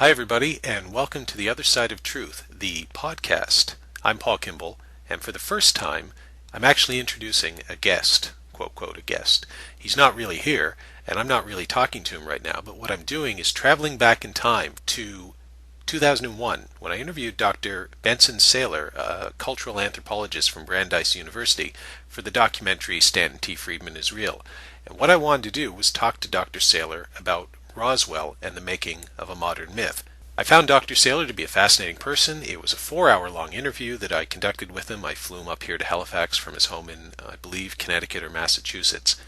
Hi, everybody, and welcome to The Other Side of Truth, the podcast. I'm Paul Kimball, and for the first time, I'm actually introducing a guest, quote, quote, a guest. He's not really here, and I'm not really talking to him right now, but what I'm doing is traveling back in time to 2001, when I interviewed Dr. Benson Salerof, a cultural anthropologist from Brandeis University, for the documentary Stanton T. Friedman is Real. And what I wanted to do was talk to Dr. Salerof about Roswell and the making of a modern myth. I found Dr. Salerof to be a fascinating person. It was a 4-hour-long interview that I conducted with him. I flew him up here to Halifax from his home in, I believe, Connecticut or Massachusetts.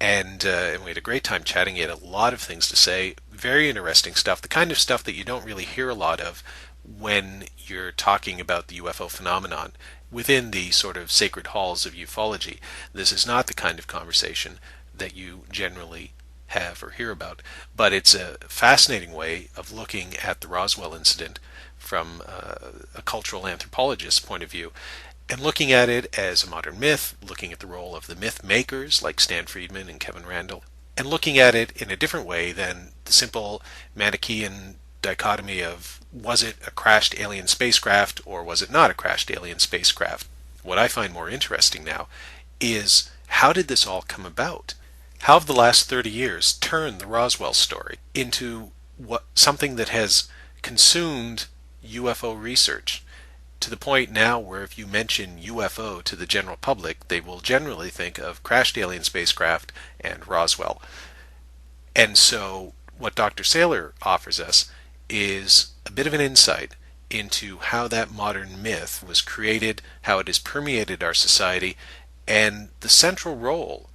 And we had a great time chatting. He had a lot of things to say, very interesting stuff, the kind of stuff that you don't really hear a lot of when you're talking about the UFO phenomenon within the sort of sacred halls of ufology. This is not the kind of conversation that you generally have or hear about, but it's a fascinating way of looking at the Roswell incident from a cultural anthropologist's point of view, and looking at it as a modern myth, looking at the role of the myth makers like Stan Friedman and Kevin Randle, and looking at it in a different way than the simple Manichaean dichotomy of was it a crashed alien spacecraft or was it not a crashed alien spacecraft. What I find more interesting now is how did this all come about? How have the last 30 years turned the Roswell story into something that has consumed UFO research to the point now where if you mention UFO to the general public, they will generally think of crashed alien spacecraft and Roswell. And so what Dr. Salerof offers us is a bit of an insight into how that modern myth was created, how it has permeated our society, and the central role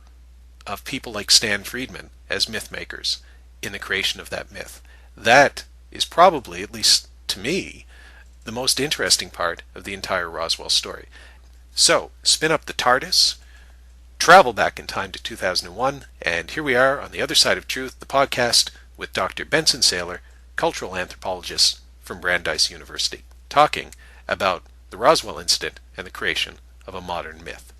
of people like Stan Friedman as myth makers in the creation of that myth. That is probably, at least to me, the most interesting part of the entire Roswell story. So, spin up the TARDIS, travel back in time to 2001, and here we are on The Other Side of Truth, the podcast with Dr. Benson Salerof, cultural anthropologist from Brandeis University, talking about the Roswell Incident and the creation of a modern myth.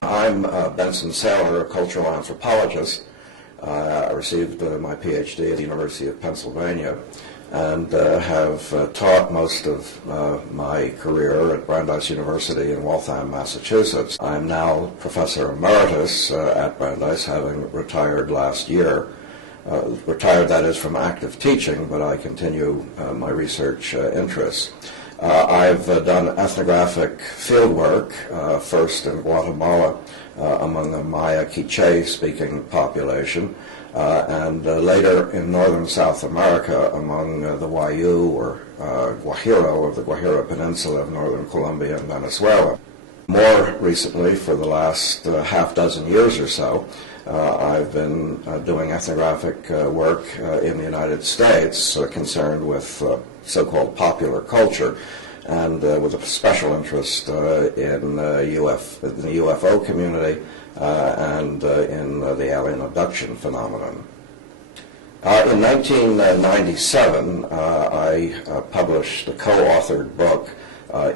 I'm Benson Salerof, a cultural anthropologist. I received my PhD at the University of Pennsylvania and have taught most of my career at Brandeis University in Waltham, Massachusetts. I'm now Professor Emeritus at Brandeis, having retired last year. Retired, that is, from active teaching, but I continue my research interests. I've done ethnographic fieldwork, first in Guatemala among the Maya Quiche-speaking population, and later in northern South America among the Wayuu or Guajiro of the Guajira Peninsula of northern Colombia and Venezuela. More recently, for the last half dozen years or so, I've been doing ethnographic work in the United States concerned with so-called popular culture, and with a special interest in the UFO community and in the alien abduction phenomenon. In 1997, I published a co-authored book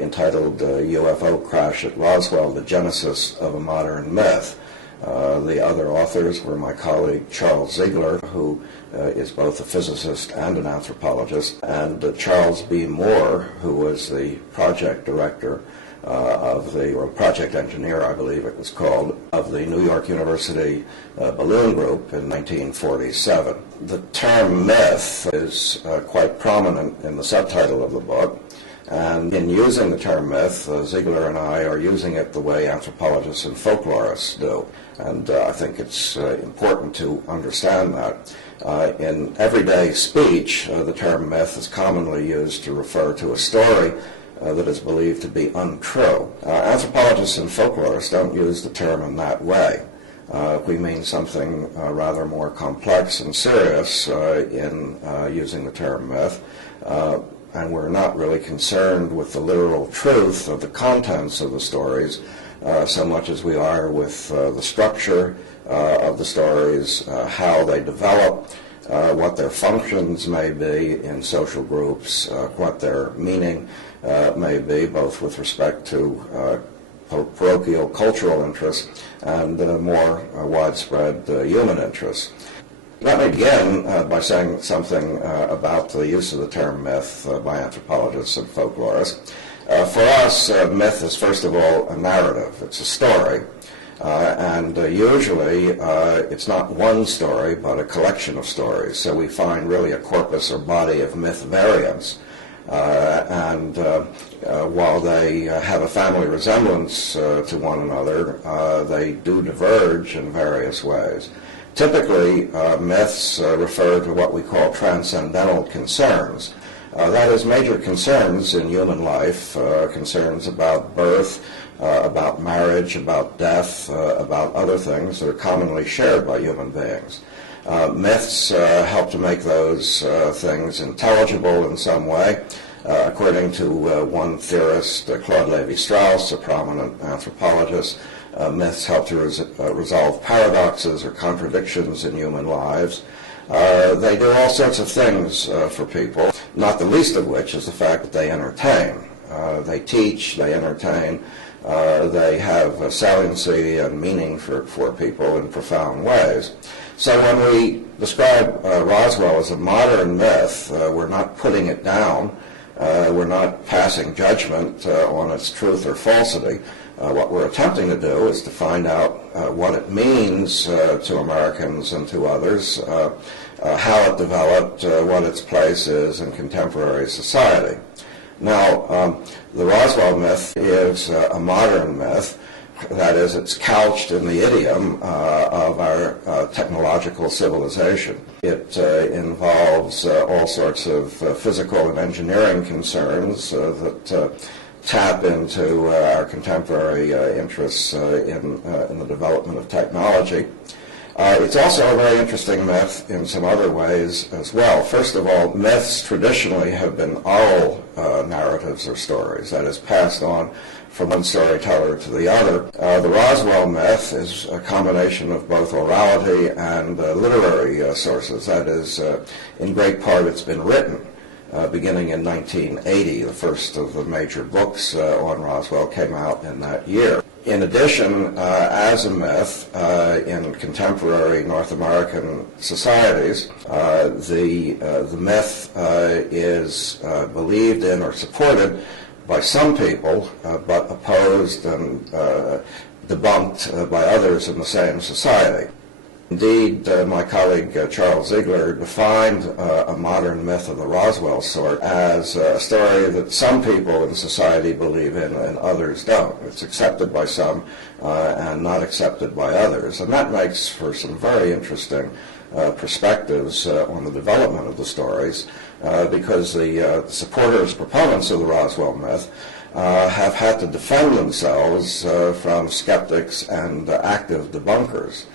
entitled UFO Crash at Roswell, The Genesis of a Modern Myth. The other authors were my colleague Charles Ziegler, who is both a physicist and an anthropologist, and Charles B. Moore, who was the project director or project engineer, I believe it was called, of the New York University Balloon Group in 1947. The term myth is quite prominent in the subtitle of the book. And in using the term myth, Ziegler and I are using it the way anthropologists and folklorists do. And I think it's important to understand that. In everyday speech, the term myth is commonly used to refer to a story that is believed to be untrue. Anthropologists and folklorists don't use the term in that way. We mean something rather more complex and serious in using the term myth. and we're not really concerned with the literal truth of the contents of the stories so much as we are with the structure of the stories, how they develop, what their functions may be in social groups, what their meaning may be, both with respect to parochial cultural interests and more widespread human interests. Let me begin by saying something about the use of the term myth by anthropologists and folklorists. For us, myth is first of all a narrative. It's a story. And usually it's not one story, but a collection of stories. So we find really a corpus or body of myth variants. And while they have a family resemblance to one another, they do diverge in various ways. Typically, myths refer to what we call transcendental concerns. That is, major concerns in human life, concerns about birth, about marriage, about death, about other things that are commonly shared by human beings. Myths help to make those things intelligible in some way. According to one theorist, Claude Lévi-Strauss, a prominent anthropologist, myths help to resolve paradoxes or contradictions in human lives. They do all sorts of things for people, not the least of which is the fact that they entertain. They teach, they entertain, they have saliency and meaning for people in profound ways. So when we describe Roswell as a modern myth, we're not putting it down. We're not passing judgment on its truth or falsity. What we're attempting to do is to find out what it means to Americans and to others, how it developed, what its place is in contemporary society. Now, the Roswell myth is a modern myth. That is, it's couched in the idiom of our technological civilization. It involves all sorts of physical and engineering concerns that tap into our contemporary interests in the development of technology. It's also a very interesting myth in some other ways as well. First of all, myths traditionally have been oral narratives or stories, that is, passed on from one storyteller to the other. The Roswell myth is a combination of both orality and literary sources. That is, in great part, it's been written. Beginning in 1980, the first of the major books on Roswell came out in that year. In addition, as a myth in contemporary North American societies, the myth is believed in or supported by some people, but opposed and debunked by others in the same society. Indeed, my colleague Charles Ziegler defined a modern myth of the Roswell sort as a story that some people in society believe in and others don't. It's accepted by some and not accepted by others. And that makes for some very interesting perspectives on the development of the stories because the supporters, proponents of the Roswell myth have had to defend themselves from skeptics and active debunkers.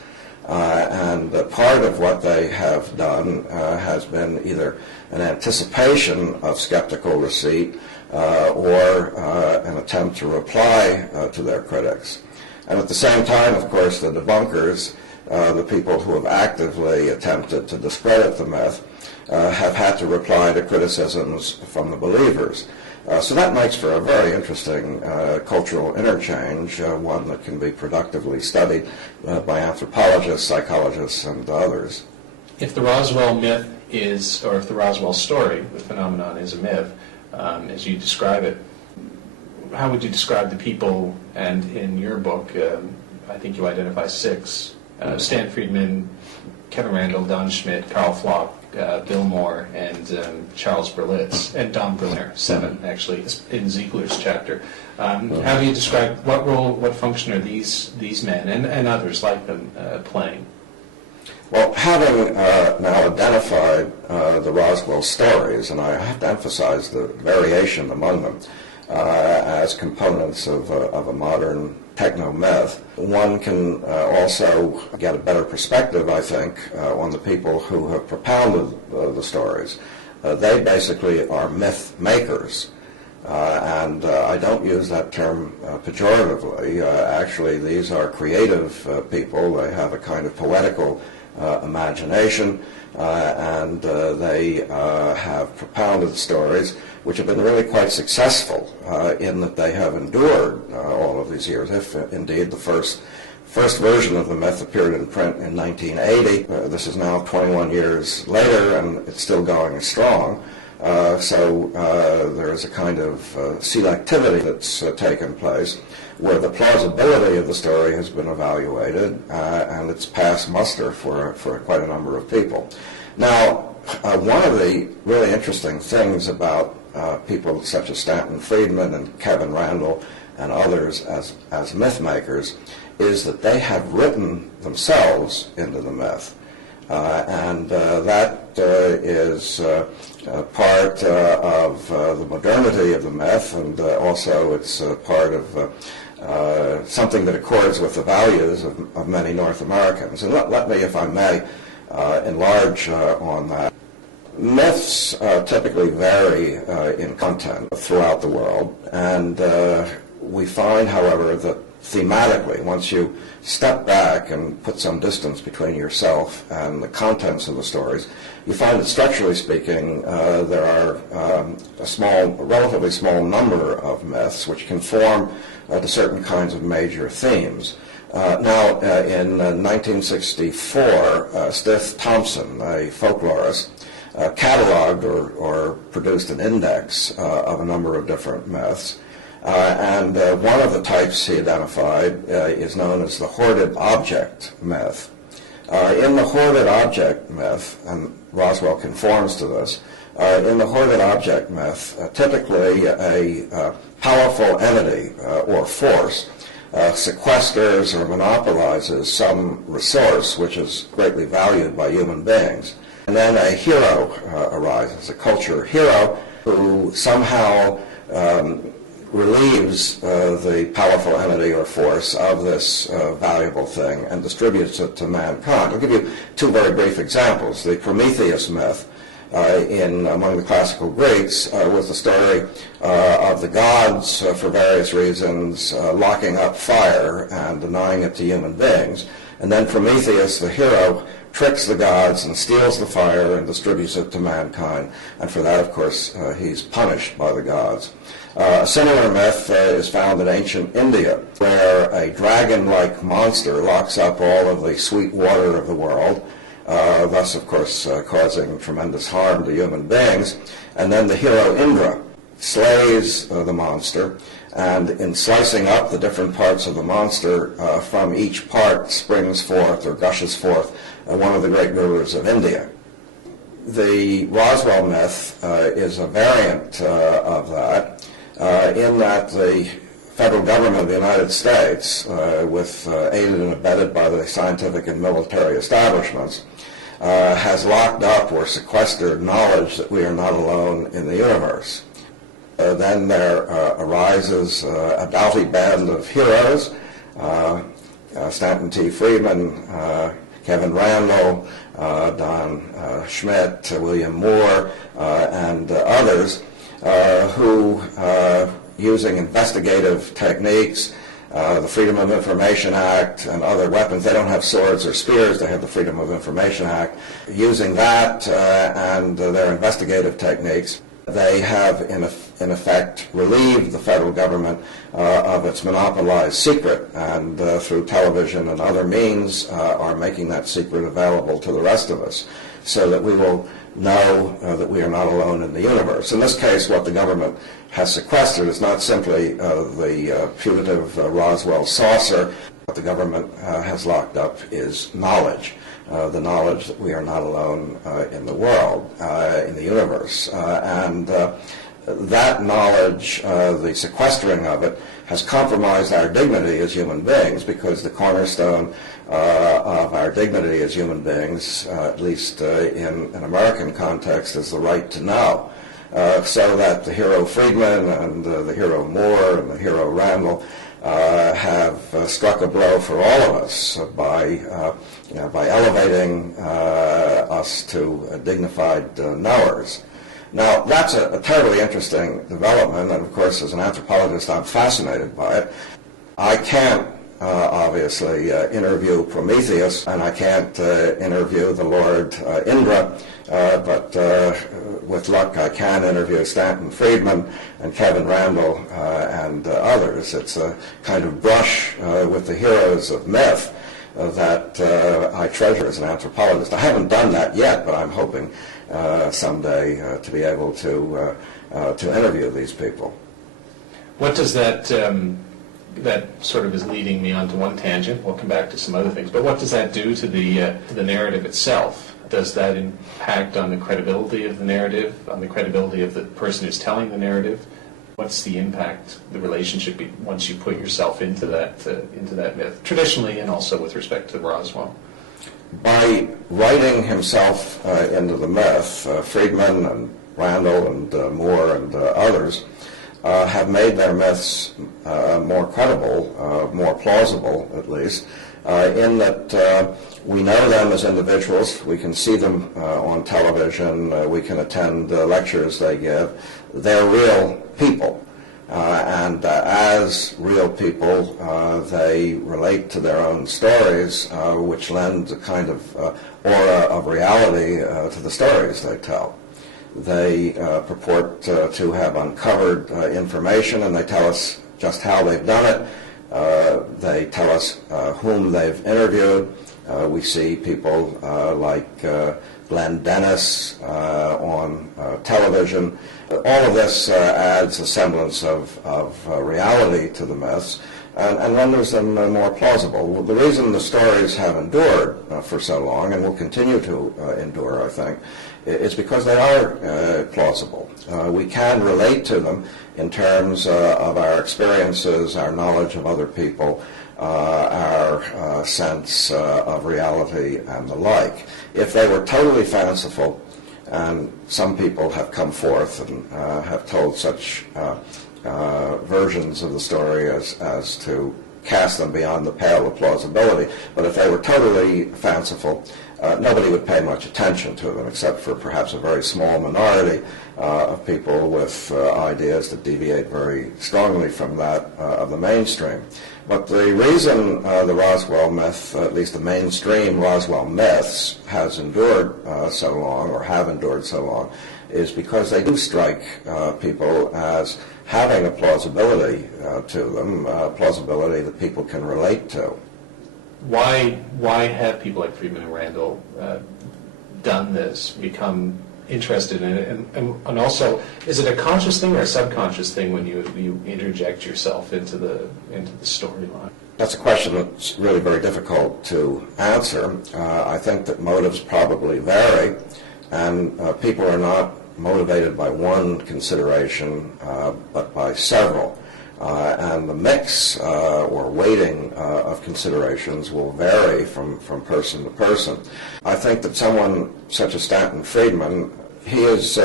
And part of what they have done has been either an anticipation of skeptical receipt or an attempt to reply to their critics. And at the same time, of course, the debunkers, the people who have actively attempted to discredit the myth, have had to reply to criticisms from the believers. So that makes for a very interesting cultural interchange, one that can be productively studied by anthropologists, psychologists, and others. If the Roswell myth is, or if the Roswell story, the phenomenon, is a myth, as you describe it, how would you describe the people? And in your book, I think you identify 6, Stan Friedman, Kevin Randall, Don Schmidt, Carl Flock, Bill Moore, and Charles Berlitz, and Don Brunner, 7 actually, in Ziegler's chapter. How do you describe, what role, what function are these men and others like them playing? Well, having now identified the Roswell stories, and I have to emphasize the variation among them as components of a modern techno-myth, one can also get a better perspective, I think, on the people who have propounded the stories. They basically are myth makers. And I don't use that term pejoratively. Actually, these are creative people. They have a kind of poetical imagination, and they have propounded stories which have been really quite successful in that they have endured all of these years. If indeed the first version of the myth appeared in print in 1980, this is now 21 years later, and it's still going strong. So there is a kind of selectivity that's taken place where the plausibility of the story has been evaluated and it's passed muster for quite a number of people. Now, one of the really interesting things about people such as Stanton Friedman and Kevin Randall and others as myth makers is that they have written themselves into the myth. And that is part of the modernity of the myth, and also it's part of something that accords with the values of many North Americans. And let me, if I may, enlarge on that. Myths typically vary in content throughout the world, and we find, however, that thematically, once you step back and put some distance between yourself and the contents of the stories, you find that structurally speaking, there are a relatively small number of myths which conform to certain kinds of major themes. Now, in 1964, Stith Thompson, a folklorist, cataloged or produced an index of a number of different myths. And one of the types he identified is known as the hoarded object myth. In the hoarded object myth, and Roswell conforms to this, in the hoarded object myth, typically a powerful entity or force sequesters or monopolizes some resource which is greatly valued by human beings. And then a hero arises, a culture hero, who somehow relieves the powerful entity or force of this valuable thing and distributes it to mankind. I'll give you two very brief examples. The Prometheus myth among the classical Greeks was the story of the gods, for various reasons, locking up fire and denying it to human beings. And then Prometheus, the hero, tricks the gods and steals the fire and distributes it to mankind. And for that, of course, he's punished by the gods. A similar myth is found in ancient India, where a dragon-like monster locks up all of the sweet water of the world, thus, of course, causing tremendous harm to human beings. And then the hero Indra slays the monster, and in slicing up the different parts of the monster, from each part springs forth or gushes forth one of the great rulers of India. The Roswell myth is a variant of that, in that the federal government of the United States, aided and abetted by the scientific and military establishments, has locked up or sequestered knowledge that we are not alone in the universe. Then there arises a doughty band of heroes, Stanton T. Friedman, Kevin Randall, Don Schmidt, William Moore, and others, who, using investigative techniques, the Freedom of Information Act and other weapons, they don't have swords or spears, they have the Freedom of Information Act. Using that and their investigative techniques, they have, in effect, relieved the federal government of its monopolized secret, and through television and other means are making that secret available to the rest of us, so that we will know that we are not alone in the universe. In this case, what the government has sequestered is not simply the putative Roswell saucer. What the government has locked up is knowledge. The knowledge that we are not alone in the world, in the universe. And that knowledge, the sequestering of it, has compromised our dignity as human beings, because the cornerstone of our dignity as human beings, at least in an American context, is the right to know. So that the hero Friedman and the hero Moore and the hero Randall have struck a blow for all of us by elevating us to dignified knowers. Now, that's a terribly interesting development, and of course, as an anthropologist, I'm fascinated by it. I can't obviously interview Prometheus, and I can't interview the Lord Indra, but with luck I can interview Stanton Friedman and Kevin Randall and others. It's a kind of brush with the heroes of myth that I treasure as an anthropologist. I haven't done that yet, but I'm hoping someday to be able to interview these people. What does that sort of is leading me onto one tangent. We'll come back to some other things. But what does that do to the narrative itself? Does that impact on the credibility of the narrative, on the credibility of the person who's telling the narrative? What's the impact, the relationship once you put yourself into that myth, traditionally and also with respect to Roswell? By writing himself into the myth, Friedman and Randall and Moore and others have made their myths more credible, more plausible at least, in that we know them as individuals, we can see them on television, we can attend lectures they give. They're real people. And as real people, they relate to their own stories, which lend a kind of aura of reality to the stories they tell. They purport to have uncovered information, and they tell us just how they've done it. They tell us whom they've interviewed. We see people like Glenn Dennis on television. All of this adds a semblance of reality to the myths and renders them more plausible. The reason the stories have endured for so long and will continue to endure, I think, is because they are plausible. We can relate to them in terms of our experiences, our knowledge of other people, our sense of reality and the like. If they were totally fanciful, and some people have come forth and have told such versions of the story as to cast them beyond the pale of plausibility, but if they were totally fanciful, nobody would pay much attention to them except for perhaps a very small minority of people with ideas that deviate very strongly from that of the mainstream. But the reason the Roswell myth, at least the mainstream Roswell myths, has endured so long, or have endured so long, is because they do strike people as having a plausibility to them, plausibility that people can relate to. Why have people like Friedman and Randall done this, become interested in it, and also, is it a conscious thing or a subconscious thing when you interject yourself into the storyline? That's a question that's really very difficult to answer. I think that motives probably vary, and people are not motivated by one consideration, but by several. And the mix or weighting of considerations will vary from person to person. I think that someone such as Stanton Friedman, he is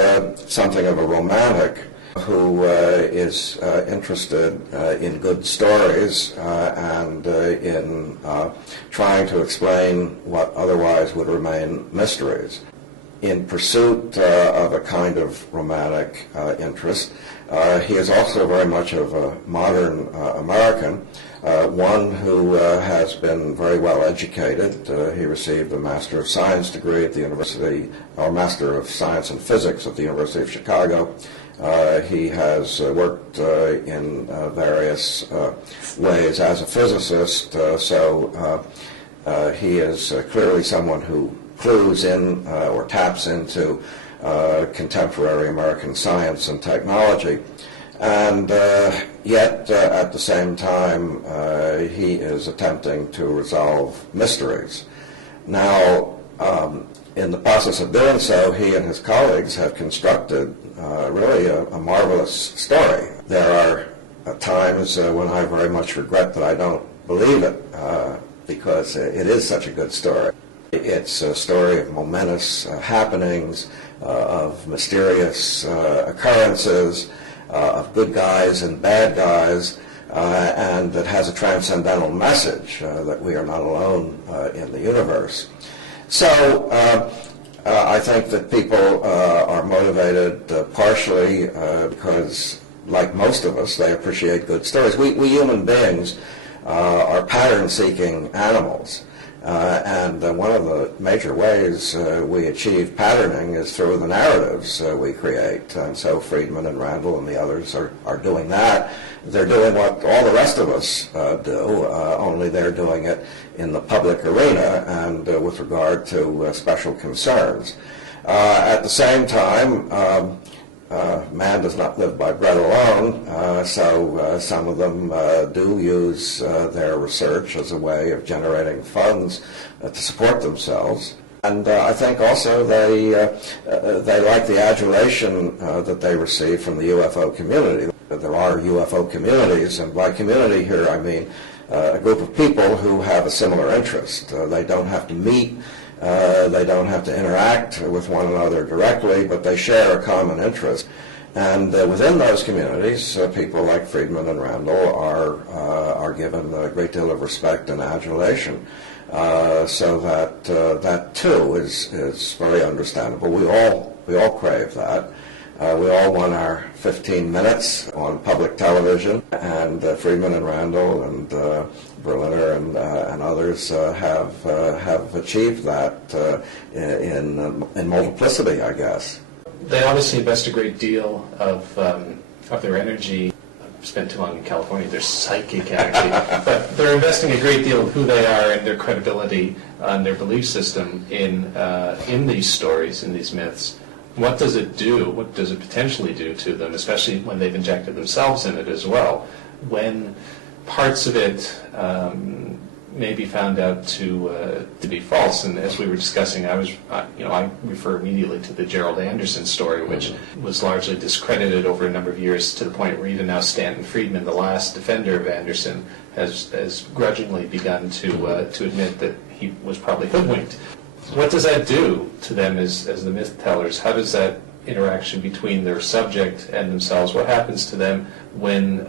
something of a romantic who is interested in good stories and in trying to explain what otherwise would remain mysteries. In pursuit of a kind of romantic interest, he is also very much of a modern American, one who has been very well educated. He received a Master of Science degree at the University, or Master of Science and Physics at the University of Chicago. He has worked in various ways as a physicist, so he is clearly someone who clues in or taps into contemporary American science and technology. And yet, at the same time, he is attempting to resolve mysteries. Now, in the process of doing so, he and his colleagues have constructed really a marvelous story. There are times when I very much regret that I don't believe it, because it is such a good story. It's a story of momentous happenings, of mysterious occurrences, of good guys and bad guys, and that has a transcendental message that we are not alone in the universe. So I think that people are motivated partially because, like most of us, they appreciate good stories. We human beings are pattern-seeking animals. And one of the major ways we achieve patterning is through the narratives we create. And so Friedman and Randall and the others are doing that. They're doing what all the rest of us do, only they're doing it in the public arena and with regard to special concerns. At the same time, man does not live by bread alone, so some of them do use their research as a way of generating funds to support themselves. And I think also they like the adulation that they receive from the UFO community. There are UFO communities, and by community here I mean a group of people who have a similar interest. They don't have to meet. They don't have to interact with one another directly, but they share a common interest. And within those communities, people like Friedman and Randall are given a great deal of respect and adulation. So that too is very understandable. We all crave that. We all want our 15 minutes on public television, and Friedman and Randall and Berliner and others have achieved that in multiplicity, I guess. They obviously invest a great deal of their energy. I've spent too long in California. Their psychic energy, but they're investing a great deal of who they are and their credibility and their belief system in these stories, in these myths. What does it do? What does it potentially do to them, especially when they've injected themselves in it as well? When parts of it may be found out to be false, and as we were discussing, I refer immediately to the Gerald Anderson story, which was largely discredited over a number of years to the point where even now Stanton Friedman, the last defender of Anderson, has grudgingly begun to admit that he was probably hoodwinked. What does that do to them as the myth tellers? How does that interaction between their subject and themselves, what happens to them when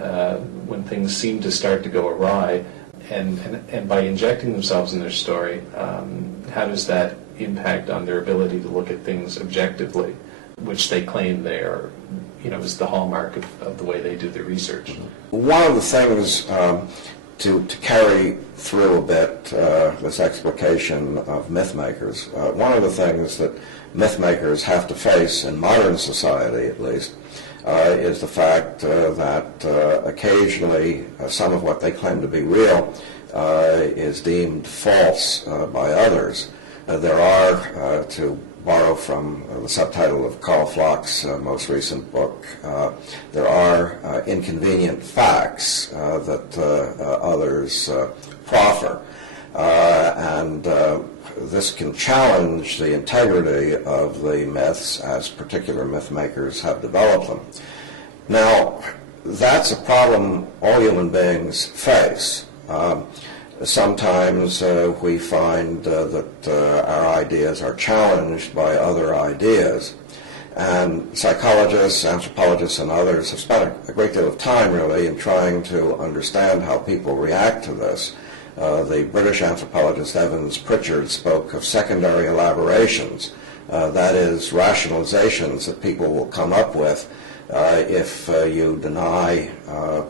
things seem to start to go awry? And by injecting themselves in their story, how does that impact on their ability to look at things objectively, which they claim they are, is the hallmark of the way they do their research? One of the things to carry through a bit this explication of myth makers, one of the things that myth makers have to face in modern society, at least, is the fact that occasionally some of what they claim to be real is deemed false by others. There are, to borrow from the subtitle of Carl Flock's most recent book, there are inconvenient facts that others proffer. And this can challenge the integrity of the myths as particular myth makers have developed them. Now, that's a problem all human beings face. Sometimes we find that our ideas are challenged by other ideas. And psychologists, anthropologists, and others have spent a great deal of time, really, in trying to understand how people react to this. The British anthropologist Evans Pritchard spoke of secondary elaborations, that is, rationalizations that people will come up with if you deny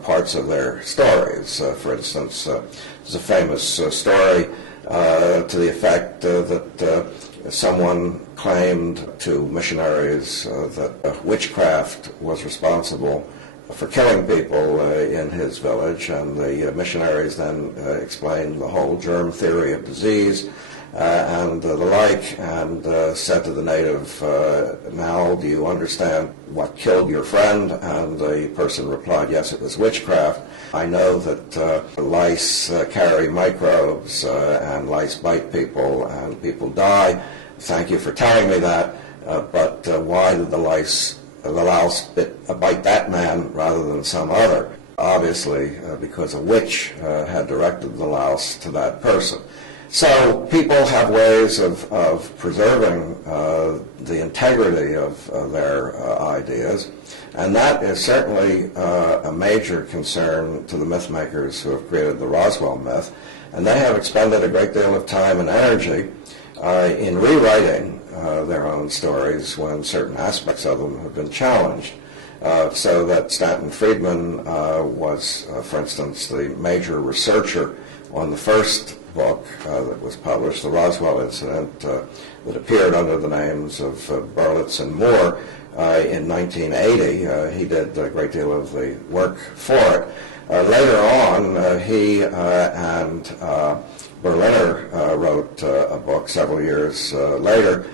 parts of their stories. For instance, there's a famous story to the effect that someone claimed to missionaries that witchcraft was responsible for killing people in his village, and the missionaries then explained the whole germ theory of disease and the like, and said to the native, now do you understand what killed your friend? And the person replied, yes, it was witchcraft. I know that lice carry microbes and lice bite people and people die. Thank you for telling me that, but why did the louse bite that man rather than some other? Obviously, because a witch had directed the louse to that person. So people have ways of preserving the integrity of their ideas, and that is certainly a major concern to the myth makers who have created the Roswell myth, and they have expended a great deal of time and energy in rewriting their own stories when certain aspects of them have been challenged. So that Stanton Friedman was, for instance, the major researcher on the first book that was published, the Roswell Incident, that appeared under the names of Berlitz and Moore in 1980. He did a great deal of the work for it. Later on, he and Berliner wrote a book several years later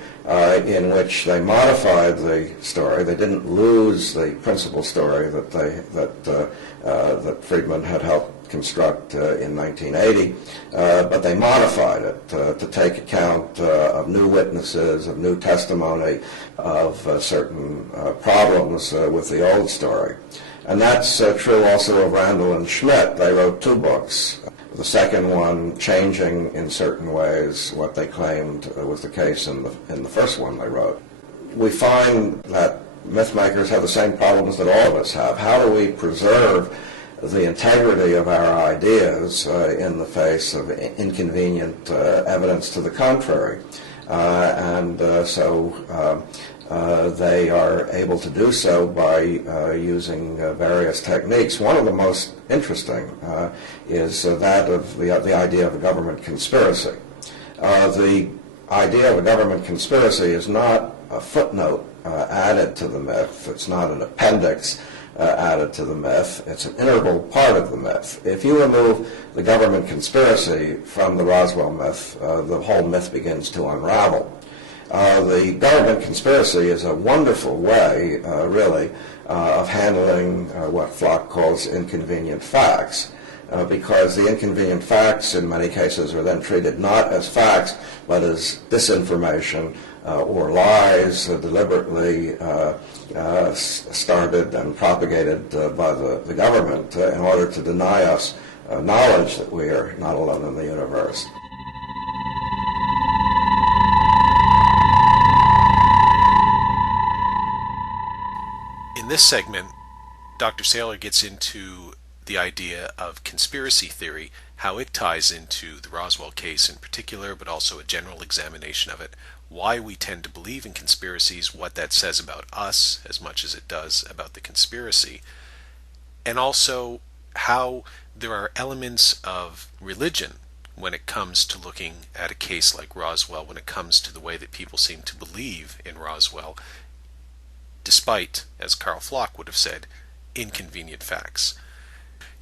in which they modified the story. They didn't lose the principal story that Friedman had helped construct in 1980, but they modified it to take account of new witnesses, of new testimony, of certain problems with the old story. And that's true also of Randall and Schmidt. They wrote two books. The second one changing in certain ways what they claimed was the case in the first one they wrote. We find that mythmakers have the same problems that all of us have. How do we preserve the integrity of our ideas in the face of inconvenient evidence to the contrary? So they are able to do so by using various techniques. One of the most interesting is that of the idea of a government conspiracy. The idea of a government conspiracy is not a footnote added to the myth. It's not an appendix added to the myth. It's an integral part of the myth. If you remove the government conspiracy from the Roswell myth, the whole myth begins to unravel. The government conspiracy is a wonderful way, really, of handling what Flock calls inconvenient facts, because the inconvenient facts in many cases are then treated not as facts, but as disinformation or lies deliberately started and propagated by the government in order to deny us knowledge that we are not alone in the universe. In this segment, Dr. Saylor gets into the idea of conspiracy theory, how it ties into the Roswell case in particular, but also a general examination of it, why we tend to believe in conspiracies, what that says about us as much as it does about the conspiracy, and also how there are elements of religion when it comes to looking at a case like Roswell, when it comes to the way that people seem to believe in Roswell, despite, as Carl Flock would have said, inconvenient facts.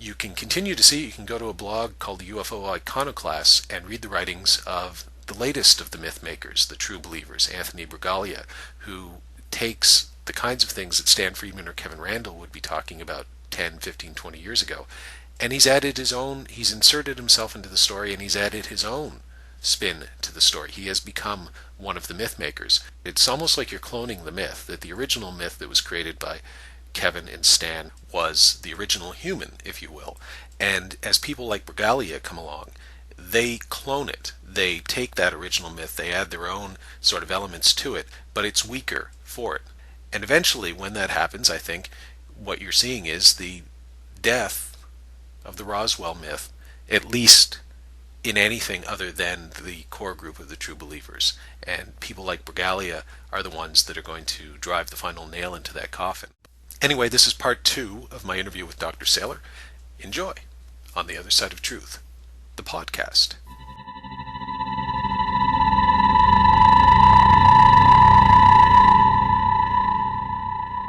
You can continue to see, you can go to a blog called the UFO Iconoclasts and read the writings of the latest of the myth makers, the true believers, Anthony Bragalia, who takes the kinds of things that Stan Friedman or Kevin Randall would be talking about 10, 15, 20 years ago, and he's inserted himself into the story, and he's added his own spin to the story. He has become one of the myth makers. It's almost like you're cloning the myth, that the original myth that was created by Kevin and Stan was the original human, if you will. And as people like Bragalia come along, they clone it. They take that original myth, they add their own sort of elements to it, but it's weaker for it. And eventually, when that happens, I think what you're seeing is the death of the Roswell myth, at least in anything other than the core group of the true believers. And people like Bragalia are the ones that are going to drive the final nail into that coffin. Anyway, this is part 2 of my interview with Dr. Saylor. Enjoy On the Other Side of Truth, the podcast.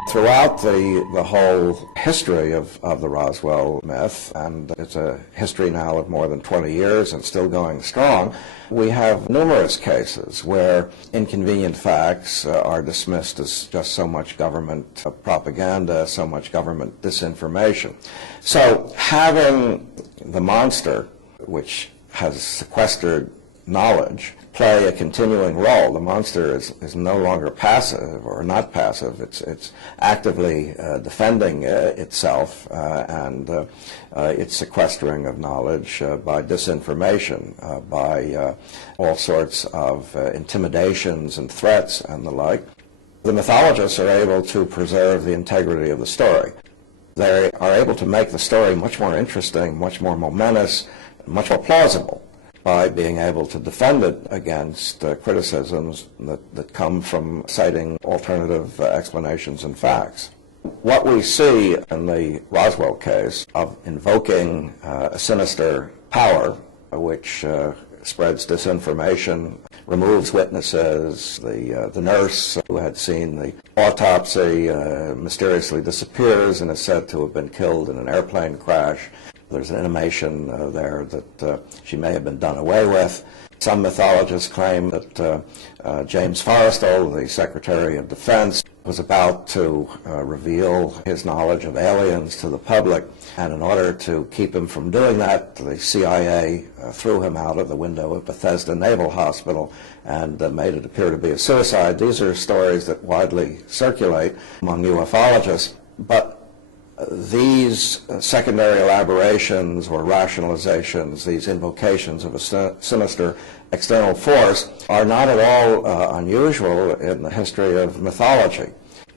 Throughout the whole history of the Roswell myth, and it's a history now of more than 20 years and still going strong, we have numerous cases where inconvenient facts are dismissed as just so much government propaganda, so much government disinformation. So having the monster, which has sequestered knowledge, play a continuing role. The monster is no longer passive or not passive. It's actively defending itself and its sequestering of knowledge by disinformation, by all sorts of intimidations and threats and the like. The mythologists are able to preserve the integrity of the story. They are able to make the story much more interesting, much more momentous, much more plausible. by being able to defend it against criticisms that come from citing alternative explanations and facts. What we see in the Roswell case of invoking a sinister power which spreads disinformation, removes witnesses, the nurse who had seen the autopsy mysteriously disappears and is said to have been killed in an airplane crash. There's an intimation there that she may have been done away with. Some mythologists claim that James Forrestal, the Secretary of Defense, was about to reveal his knowledge of aliens to the public, and in order to keep him from doing that, the CIA threw him out of the window of Bethesda Naval Hospital and made it appear to be a suicide. These are stories that widely circulate among ufologists, but these secondary elaborations or rationalizations, these invocations of a sinister external force, are not at all unusual in the history of mythology.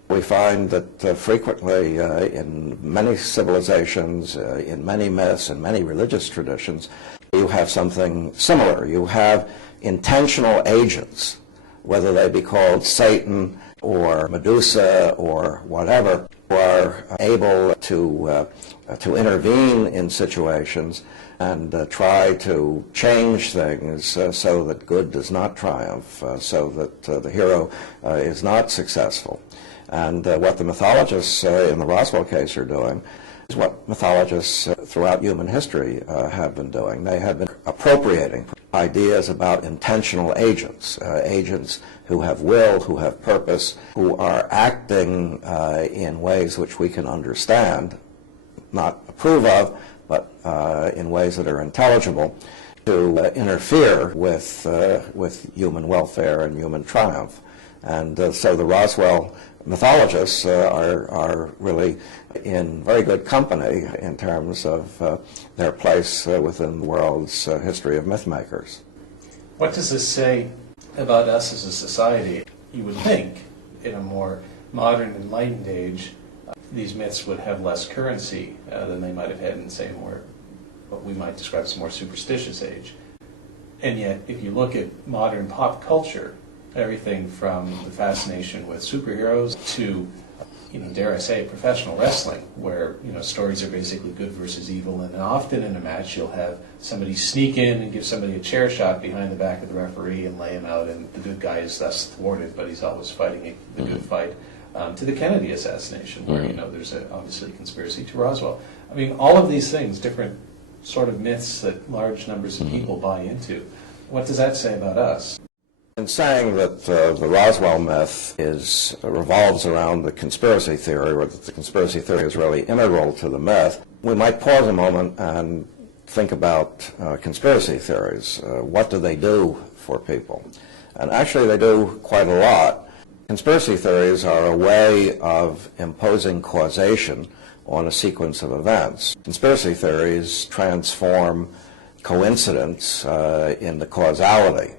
We find that frequently in many civilizations, in many myths, in many religious traditions, you have something similar. You have intentional agents, whether they be called Satan or Medusa or whatever, who are able to intervene in situations and try to change things so that good does not triumph, so that the hero is not successful. And what the mythologists in the Roswell case are doing is what mythologists throughout human history have been doing. They have been appropriating ideas about intentional agents, agents who have will, who have purpose, who are acting in ways which we can understand, not approve of, but in ways that are intelligible, to interfere with human welfare and human triumph. And so the Roswell mythologists are really in very good company in terms of their place within the world's history of mythmakers. What does this say about us as a society? You would think in a more modern, enlightened age, these myths would have less currency than they might have had in, say, more, what we might describe as a more superstitious age. And yet, if you look at modern pop culture, everything from the fascination with superheroes to, dare I say, professional wrestling, where, stories are basically good versus evil, and often in a match you'll have somebody sneak in and give somebody a chair shot behind the back of the referee and lay him out, and the good guy is thus thwarted, but he's always fighting the good fight, to the Kennedy assassination, where, there's obviously a conspiracy, to Roswell. I mean, all of these things, different sort of myths that large numbers of people buy into. What does that say about us? In saying that the Roswell myth revolves around the conspiracy theory, or that the conspiracy theory is really integral to the myth, we might pause a moment and think about conspiracy theories. What do they do for people? And actually they do quite a lot. Conspiracy theories are a way of imposing causation on a sequence of events. Conspiracy theories transform coincidence into causality.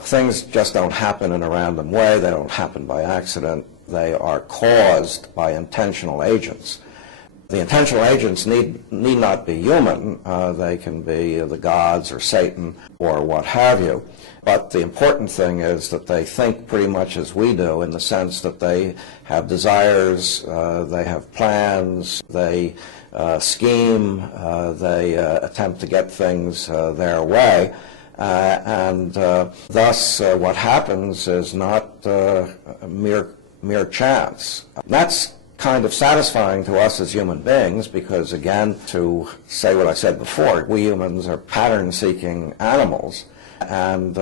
Things just don't happen in a random way. They don't happen by accident. They are caused by intentional agents. The intentional agents need not be human. They can be the gods or Satan or what have you. But the important thing is that they think pretty much as we do, in the sense that they have desires, they have plans, they scheme, they attempt to get things their way. And thus what happens is not mere chance. That's kind of satisfying to us as human beings because, again, to say what I said before, we humans are pattern-seeking animals. And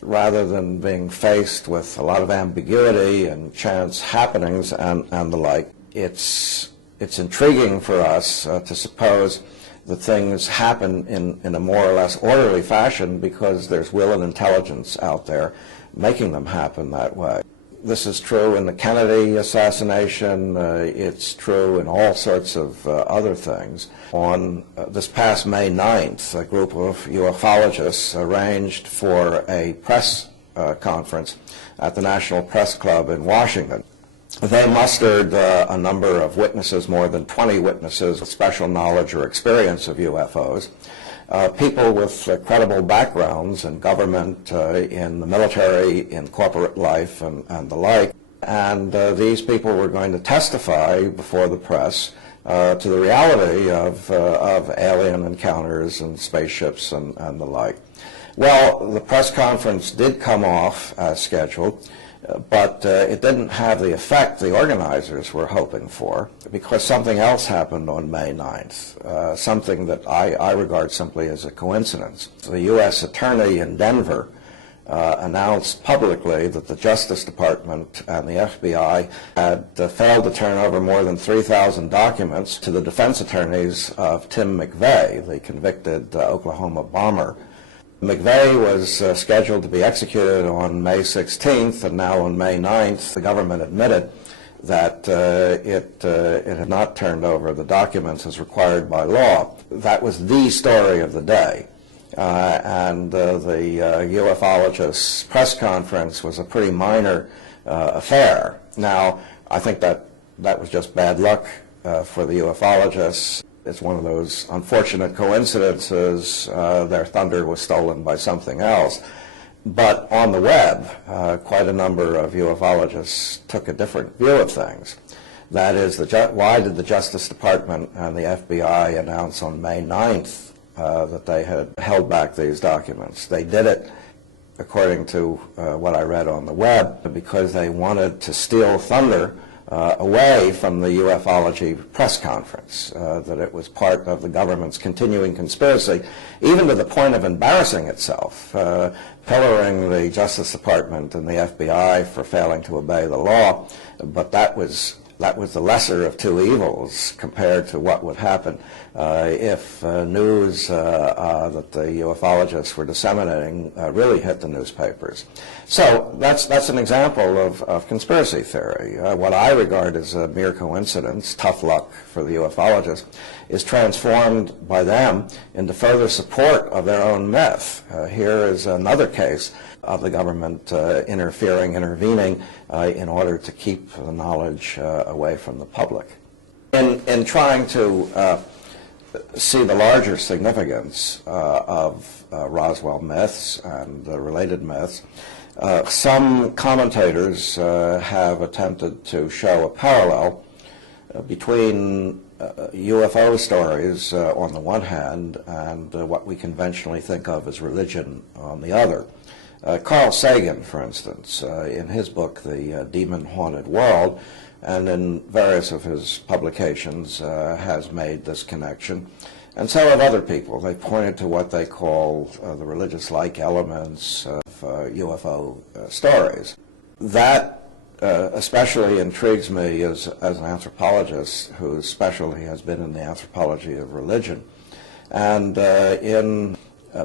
rather than being faced with a lot of ambiguity and chance happenings and the like, it's intriguing for us to suppose that things happen in a more or less orderly fashion because there's will and intelligence out there making them happen that way. This is true in the Kennedy assassination. It's true in all sorts of other things. On this past May 9th, a group of ufologists arranged for a press conference at the National Press Club in Washington. They mustered a number of witnesses, more than 20 witnesses with special knowledge or experience of UFOs. people with credible backgrounds in government, in the military, in corporate life, and the like. And these people were going to testify before the press to the reality of alien encounters and spaceships and the like. Well, the press conference did come off as scheduled, but it didn't have the effect the organizers were hoping for, because something else happened on May 9th, something that I regard simply as a coincidence. The U.S. Attorney in Denver announced publicly that the Justice Department and the FBI had failed to turn over more than 3,000 documents to the defense attorneys of Tim McVeigh, the convicted Oklahoma bomber. McVeigh was scheduled to be executed on May 16th, and now on May 9th, the government admitted that it had not turned over the documents as required by law. That was the story of the day. And the ufologist's press conference was a pretty minor affair. Now, I think that was just bad luck for the ufologists. It's one of those unfortunate coincidences. Their thunder was stolen by something else. But on the web, quite a number of ufologists took a different view of things. That is, why did the Justice Department and the FBI announce on May 9th that they had held back these documents? They did it, according to what I read on the web, because they wanted to steal thunder away from the ufology press conference, that it was part of the government's continuing conspiracy, even to the point of embarrassing itself, pillaring the Justice Department and the FBI for failing to obey the law. But that was the lesser of two evils compared to what would happen if news that the ufologists were disseminating really hit the newspapers. So that's an example of conspiracy theory. What I regard as a mere coincidence, tough luck for the ufologists, is transformed by them into further support of their own myth. Here is another case of the government intervening in order to keep the knowledge away from the public. In trying to see the larger significance of Roswell myths and the related myths, some commentators have attempted to show a parallel between UFO stories on the one hand and what we conventionally think of as religion on the other. Carl Sagan, for instance, in his book, The Demon-Haunted World, and in various of his publications, has made this connection. And so have other people. They pointed to what they call the religious-like elements of UFO stories. That especially intrigues me as an anthropologist whose specialty has been in the anthropology of religion. And in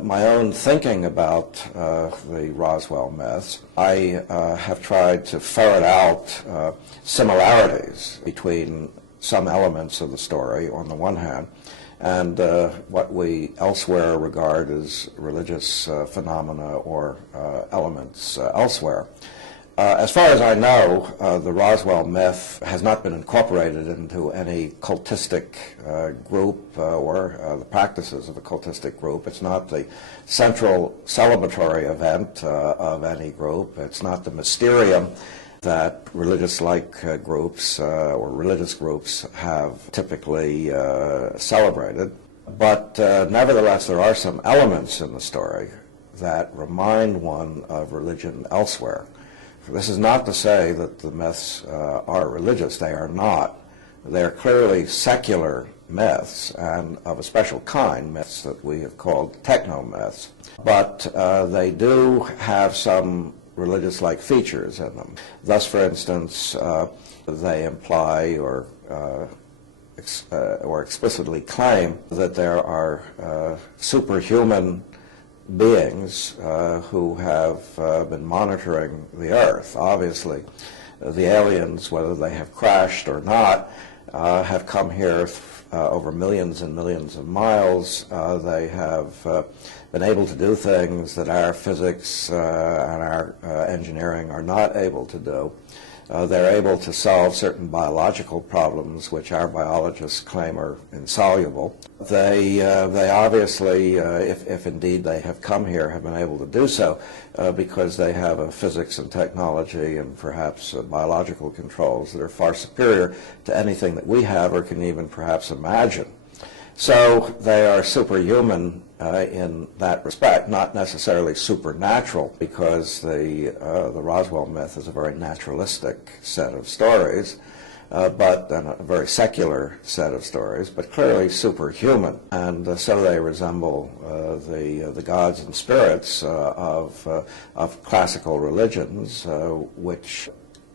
my own thinking about the Roswell myths, I have tried to ferret out similarities between some elements of the story on the one hand and what we elsewhere regard as religious phenomena or elements elsewhere. As far as I know, the Roswell myth has not been incorporated into any cultistic group or the practices of a cultistic group. It's not the central celebratory event of any group. It's not the mysterium that religious-like groups or religious groups have typically celebrated. But nevertheless, there are some elements in the story that remind one of religion elsewhere. This is not to say that the myths are religious. They are not. They are clearly secular myths, and of a special kind, myths that we have called techno-myths. But they do have some religious-like features in them. Thus, for instance, they imply or explicitly claim that there are superhuman beings who have been monitoring the Earth. Obviously, the aliens, whether they have crashed or not, have come here over millions and millions of miles. They have been able to do things that our physics and our engineering are not able to do. They're able to solve certain biological problems which our biologists claim are insoluble. They obviously, if indeed they have come here, have been able to do so because they have a physics and technology and perhaps biological controls that are far superior to anything that we have or can even perhaps imagine. So they are superhuman in that respect, not necessarily supernatural, because the Roswell myth is a very naturalistic set of stories, but a very secular set of stories, but clearly superhuman. And so they resemble the gods and spirits of classical religions, which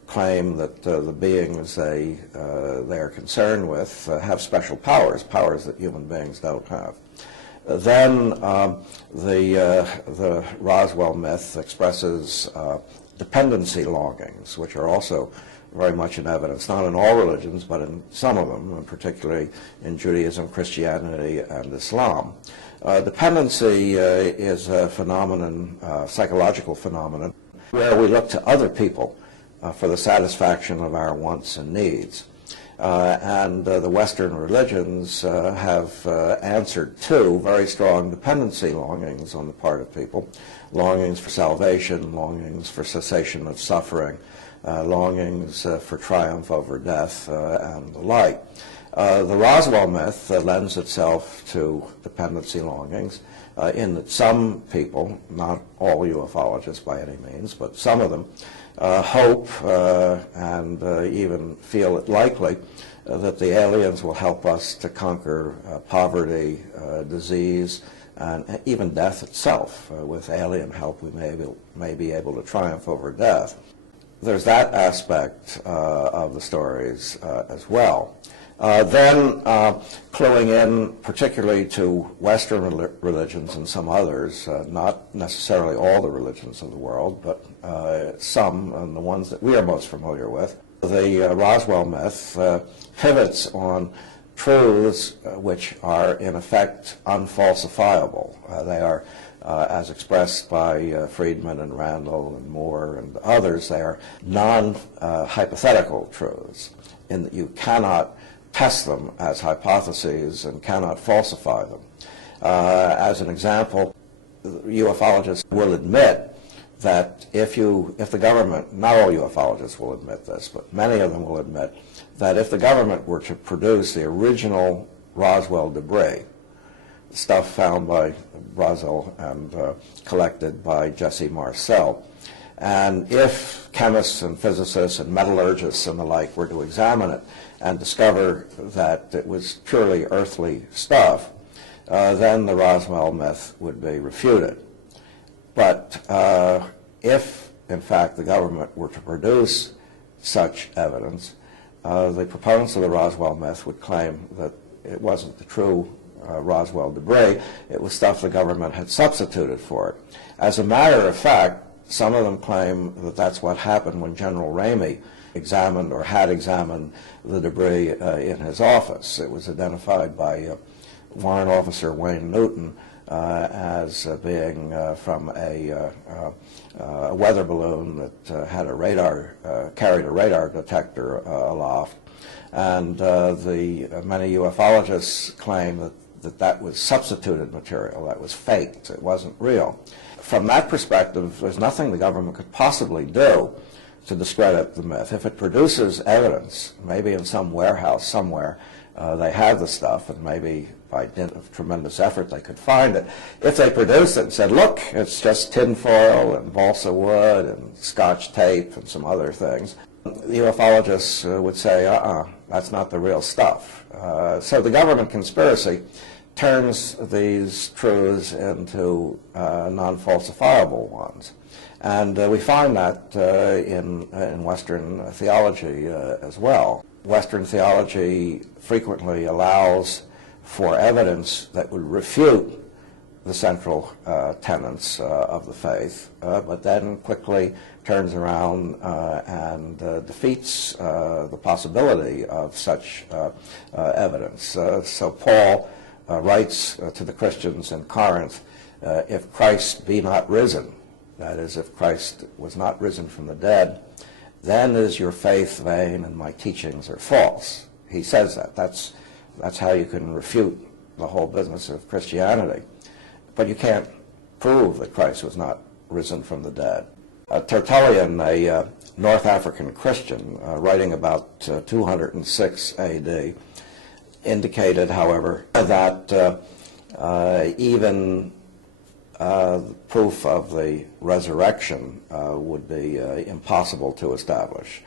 claim that the beings they are concerned with have special powers that human beings don't have. Then the Roswell myth expresses dependency longings, which are also very much in evidence, not in all religions, but in some of them, and particularly in Judaism, Christianity, and Islam. Dependency is a phenomenon, psychological phenomenon, where we look to other people for the satisfaction of our wants and needs. And the Western religions have answered to very strong dependency longings on the part of people, longings for salvation, longings for cessation of suffering, longings for triumph over death, and the like. The Roswell myth lends itself to dependency longings in that some people, not all ufologists by any means, but some of them, hope and even feel it likely that the aliens will help us to conquer poverty, disease, and even death itself. With alien help, we may be able to triumph over death. There's that aspect of the stories as well. Then cluing in particularly to Western religions and some others, not necessarily all the religions of the world, but some, and the ones that we are most familiar with. The Roswell myth pivots on truths which are in effect unfalsifiable. They are, as expressed by Friedman and Randall and Moore and others, they are non-hypothetical truths in that you cannot test them as hypotheses and cannot falsify them. As an example, ufologists will admit that if the government, not all ufologists will admit this, but many of them will admit that if the government were to produce the original Roswell debris, stuff found by Roswell and collected by Jesse Marcel, and if chemists and physicists and metallurgists and the like were to examine it and discover that it was purely earthly stuff, then the Roswell myth would be refuted. But if, in fact, the government were to produce such evidence, the proponents of the Roswell myth would claim that it wasn't the true Roswell debris, it was stuff the government had substituted for it. As a matter of fact, some of them claim that that's what happened when General Ramey examined or had examined the debris in his office. It was identified by Warrant Officer Wayne Newton as being from a weather balloon that had a radar, carried a radar detector aloft. And many ufologists claim that was substituted material, that was faked, it wasn't real. From that perspective, there's nothing the government could possibly do to discredit the myth. If it produces evidence, maybe in some warehouse somewhere, they have the stuff, and maybe by dint of tremendous effort they could find it. If they produced it and said, look, it's just tinfoil and balsa wood and scotch tape and some other things, the ufologists would say, that's not the real stuff. So the government conspiracy turns these truths into non-falsifiable ones. And we find that in Western theology as well. Western theology frequently allows for evidence that would refute the central tenets of the faith, but then quickly turns around and defeats the possibility of such evidence. So Paul writes to the Christians in Corinth, if Christ be not risen, that is, if Christ was not risen from the dead, then is your faith vain and my teachings are false. He says that. That's how you can refute the whole business of Christianity. But you can't prove that Christ was not risen from the dead. Tertullian, a North African Christian, writing about 206 A.D., indicated, however, that even proof of the resurrection would be impossible to establish.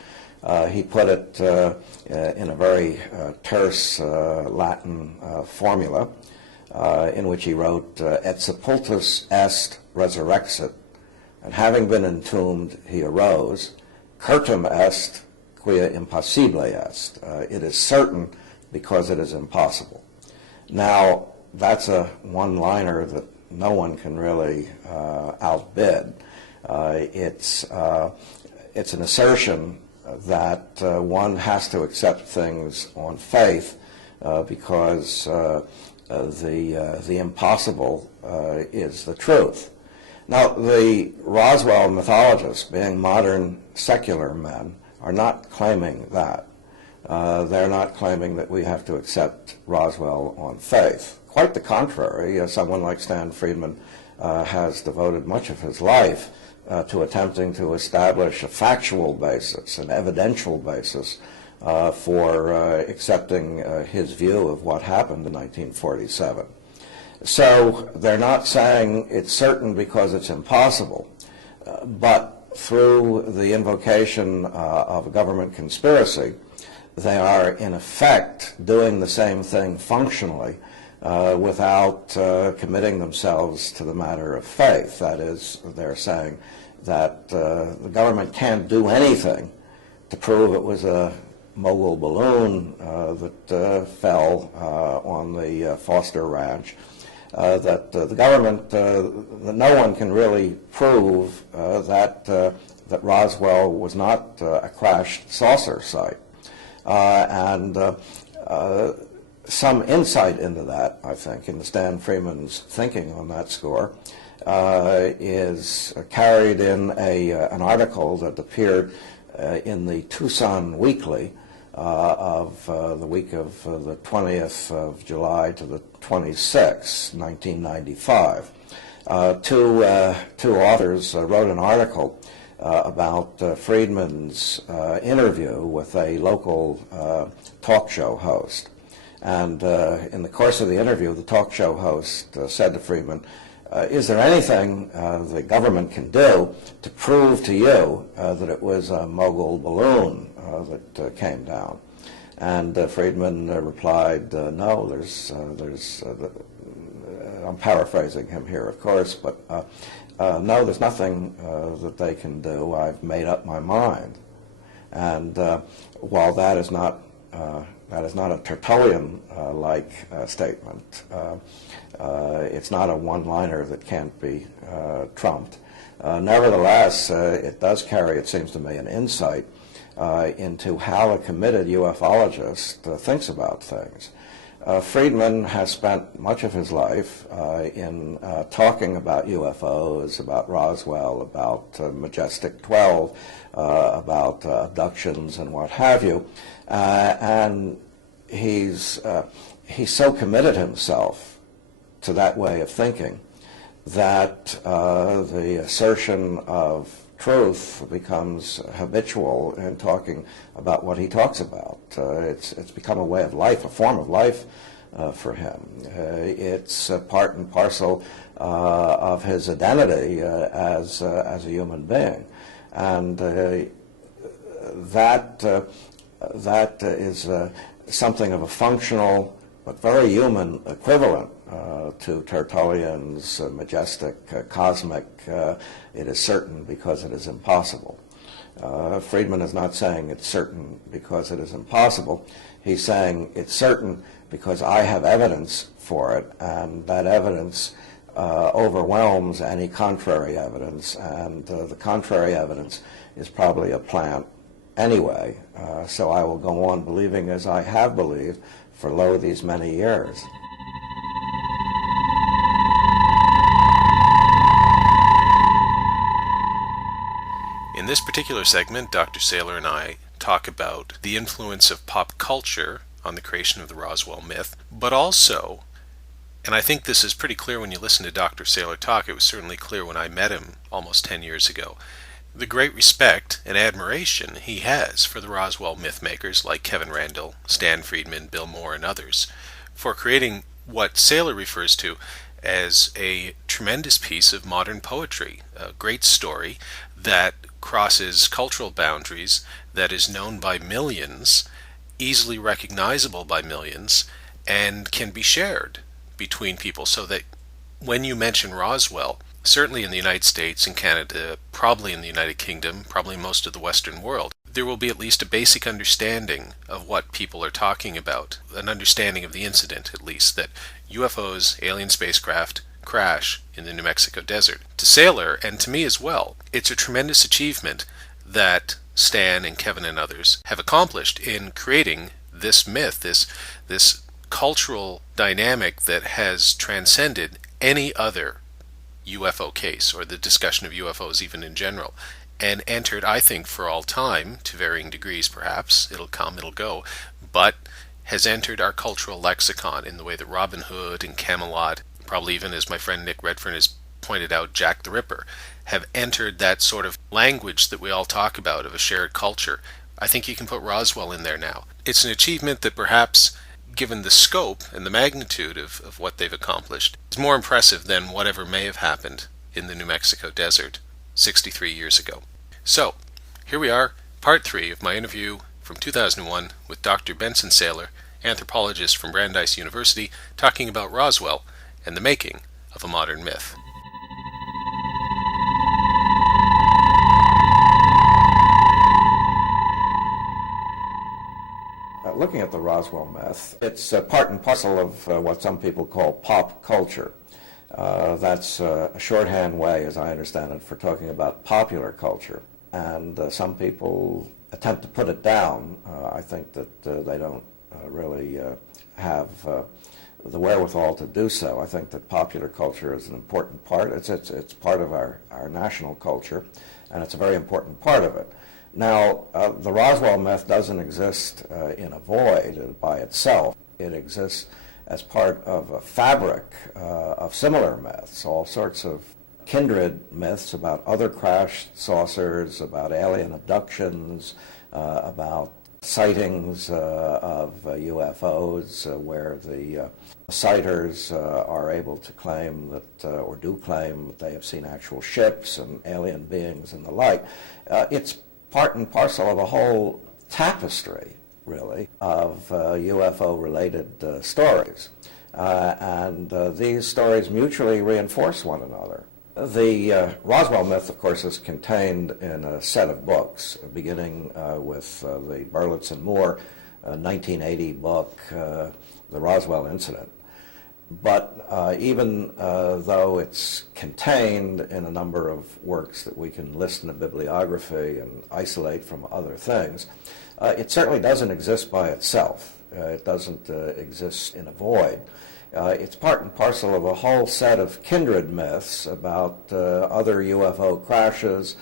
He put it in a very terse Latin formula in which he wrote, et sepultus est resurrexit, and having been entombed he arose, certum est quia impossibile est. It is certain because it is impossible. Now, that's a one-liner that no one can really outbid. It's an assertion that one has to accept things on faith because the impossible is the truth. Now, the Roswell mythologists, being modern secular men, are not claiming that. They're not claiming that we have to accept Roswell on faith. Quite the contrary. Someone like Stan Friedman has devoted much of his life to attempting to establish a factual basis, an evidential basis for accepting his view of what happened in 1947. So they're not saying it's certain because it's impossible, but through the invocation of a government conspiracy, they are in effect doing the same thing functionally without committing themselves to the matter of faith. That is, they're saying that the government can't do anything to prove it was a mogul balloon that fell on the Foster Ranch, that the government, that no one can really prove that Roswell was not a crashed saucer site. And some insight into that, I think, into Stan Friedman's thinking on that score, is carried in an article that appeared in the Tucson Weekly of the week of the 20th of July to the 26th, 1995. Two authors wrote an article about Friedman's interview with a local talk show host. And in the course of the interview, the talk show host said to Friedman, is there anything the government can do to prove to you that it was a mogul balloon that came down? And Friedman replied, no, there's I'm paraphrasing him here, of course, but no, there's nothing that they can do. I've made up my mind. And while that is not a Tertullian-like statement, it's not a one-liner that can't be trumped. Nevertheless, it does carry, it seems to me, an insight into how a committed ufologist thinks about things. Friedman has spent much of his life in talking about UFOs, about Roswell, about Majestic 12, about abductions and what have you, and he's so committed himself to that way of thinking that the assertion of truth becomes habitual in talking about what he talks about. It's become a way of life, a form of life for him. It's part and parcel of his identity as a human being, and that is something of a functional but very human equivalent to Tertullian's majestic, cosmic, it is certain because it is impossible. Friedman is not saying it's certain because it is impossible. He's saying it's certain because I have evidence for it, and that evidence overwhelms any contrary evidence, and the contrary evidence is probably a plant anyway. So I will go on believing as I have believed for lo these many years. In In this particular segment, Dr. Saylor and I talk about the influence of pop culture on the creation of the Roswell myth, but also, and I think this is pretty clear when you listen to Dr. Saylor talk, it was certainly clear when I met him almost 10 years ago, the great respect and admiration he has for the Roswell mythmakers like Kevin Randall, Stan Friedman, Bill Moore, and others, for creating what Saylor refers to as a tremendous piece of modern poetry, a great story that crosses cultural boundaries, that is known by millions, easily recognizable by millions, and can be shared between people, so that when you mention Roswell, certainly in the United States and Canada, probably in the United Kingdom, probably most of the Western world, there will be at least a basic understanding of what people are talking about, an understanding of the incident at least, that UFOs, alien spacecraft, crash in the New Mexico desert. To Saylor, and to me as well, it's a tremendous achievement that Stan and Kevin and others have accomplished in creating this myth, this cultural dynamic that has transcended any other UFO case, or the discussion of UFOs even in general, and entered, I think, for all time, to varying degrees perhaps, it'll come, it'll go, but has entered our cultural lexicon in the way that Robin Hood and Camelot, probably even, as my friend Nick Redfern has pointed out, Jack the Ripper, have entered that sort of language that we all talk about of a shared culture. I think you can put Roswell in there now. It's an achievement that perhaps, given the scope and the magnitude of what they've accomplished, is more impressive than whatever may have happened in the New Mexico desert 63 years ago. So, here we are, part 3 of my interview from 2001 with Dr. Benson Salerof, anthropologist from Brandeis University, talking about Roswell and the making of a modern myth. Looking at the Roswell myth, it's part and parcel of what some people call pop culture. That's a shorthand way, as I understand it, for talking about popular culture. And some people attempt to put it down. I think that they don't really have the wherewithal to do so. I think that popular culture is an important part. It's part of our national culture, and it's a very important part of it. Now, the Roswell myth doesn't exist in a void by itself. It exists as part of a fabric of similar myths, all sorts of kindred myths about other crash saucers, about alien abductions, about sightings of UFOs where the sighters are able to claim that, or do claim that they have seen actual ships and alien beings and the like. It's part and parcel of a whole tapestry, really, of UFO-related stories. And these stories mutually reinforce one another. The Roswell myth, of course, is contained in a set of books, beginning with the Berlitz and Moore 1980 book, The Roswell Incident. But even though it's contained in a number of works that we can list in a bibliography and isolate from other things, it certainly doesn't exist by itself. It doesn't exist in a void. It's part and parcel of a whole set of kindred myths about other UFO crashes,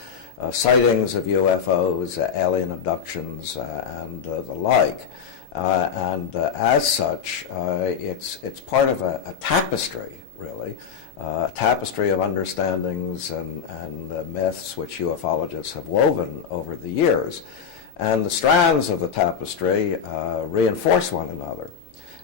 sightings of UFOs, alien abductions, and the like. And as such, it's part of a tapestry, really, a tapestry of understandings and myths which ufologists have woven over the years. And the strands of the tapestry reinforce one another.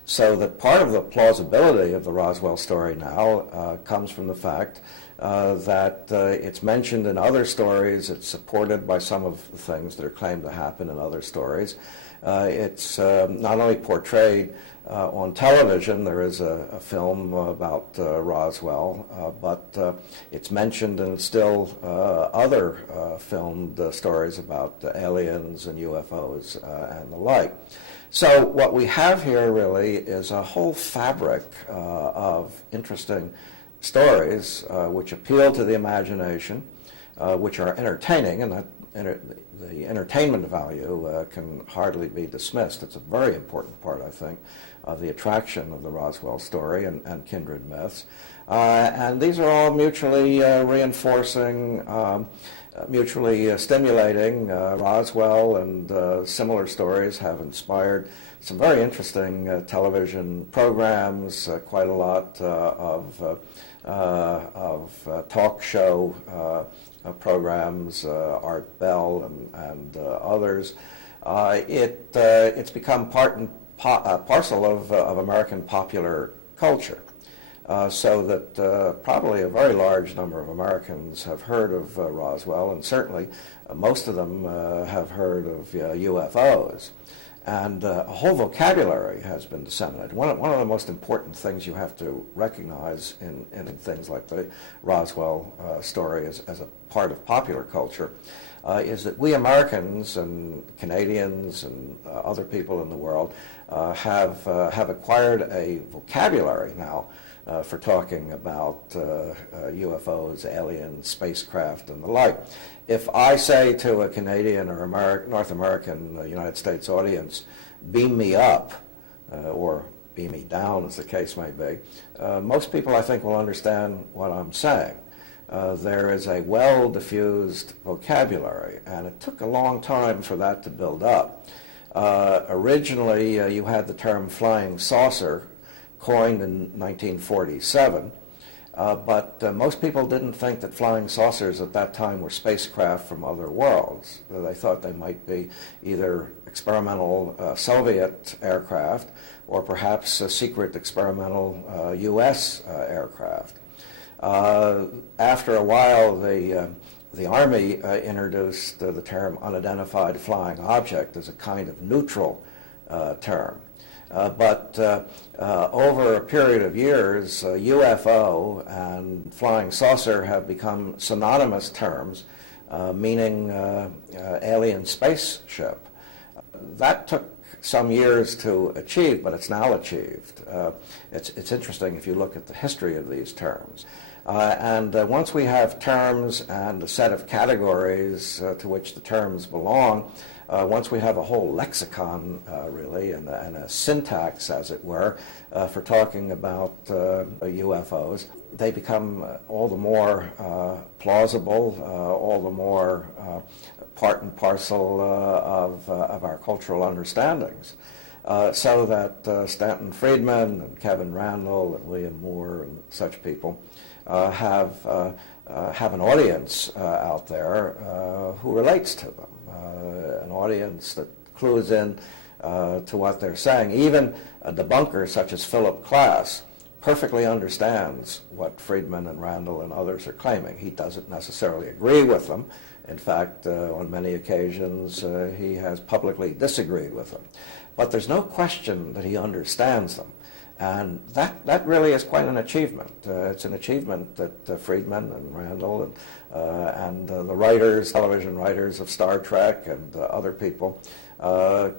So that part of the plausibility of the Roswell story now comes from the fact that it's mentioned in other stories, it's supported by some of the things that are claimed to happen in other stories. It's not only portrayed on television, there is a film about Roswell, but it's mentioned in still other filmed stories about aliens and UFOs and the like. So what we have here really is a whole fabric of interesting stories which appeal to the imagination, which are entertaining, and the entertainment value can hardly be dismissed. It's a very important part, I think, of the attraction of the Roswell story and kindred myths. And these are all mutually reinforcing mutually stimulating. Roswell and similar stories have inspired some very interesting television programs, quite a lot of talk show programs, Art Bell and others. It's become part and parcel of American popular culture. So that probably a very large number of Americans have heard of Roswell, and certainly most of them have heard of UFOs. And a whole vocabulary has been disseminated. One of the most important things you have to recognize in things like the Roswell story as a part of popular culture is that we Americans and Canadians and other people in the world have acquired a vocabulary now for talking about UFOs, aliens, spacecraft, and the like. If I say to a Canadian or North American United States audience, beam me up, or beam me down as the case may be, most people I think will understand what I'm saying. There is a well-diffused vocabulary, and it took a long time for that to build up. Originally, you had the term flying saucer coined in 1947, but most people didn't think that flying saucers at that time were spacecraft from other worlds. They thought they might be either experimental Soviet aircraft or perhaps secret experimental U.S. aircraft. After a while, the Army introduced the term unidentified flying object as a kind of neutral term. But over a period of years, UFO and flying saucer have become synonymous terms, meaning alien spaceship. That took some years to achieve, but it's now achieved. It's interesting if you look at the history of these terms. And once we have terms and a set of categories to which the terms belong, once we have a whole lexicon, really, and a syntax, as it were, for talking about UFOs, they become all the more plausible, all the more part and parcel of our cultural understandings. So that Stanton Friedman and Kevin Randall and William Moore and such people have an audience out there who relates to them. An audience that clues in to what they're saying. Even a debunker such as Philip Klass perfectly understands what Friedman and Randall and others are claiming. He doesn't necessarily agree with them. In fact, on many occasions, he has publicly disagreed with them. But there's no question that he understands them. And that really is quite an achievement. It's an achievement that Friedman and Randall and the writers, television writers of Star Trek and other people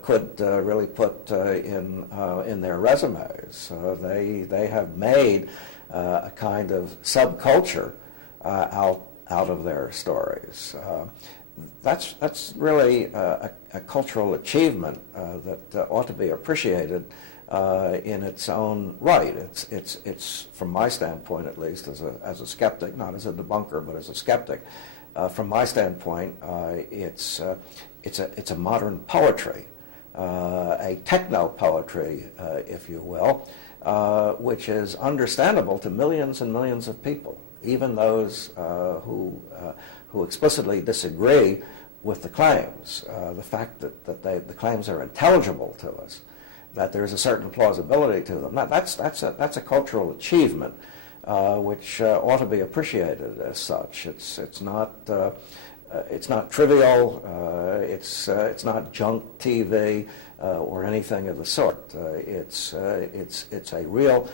could really put in their resumes. They have made a kind of subculture out of their stories. That's really a cultural achievement that ought to be appreciated in its own right. It's from my standpoint, at least, as a skeptic, not as a debunker, but as a skeptic. From my standpoint, it's a modern poetry, a techno poetry, if you will, which is understandable to millions and millions of people, even those who explicitly disagree with the claims. The fact that the claims are intelligible to us, that there is a certain plausibility to them. That's a cultural achievement which ought to be appreciated as such. It's not trivial. It's not junk TV or anything of the sort. It's a real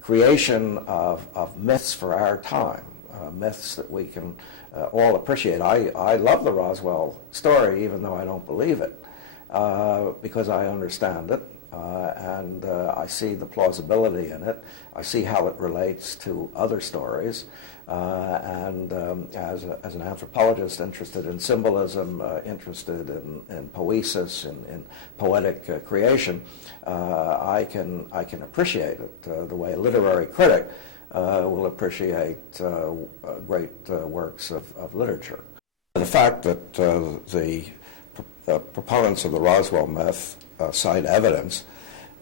creation of myths for our time, myths that we can all appreciate. I love the Roswell story, even though I don't believe it. Because I understand it, and I see the plausibility in it. I see how it relates to other stories, and as an anthropologist interested in symbolism, interested in poesis, in poetic creation, I can appreciate it. The way a literary critic will appreciate great works of literature. The fact that the proponents of the Roswell myth cite evidence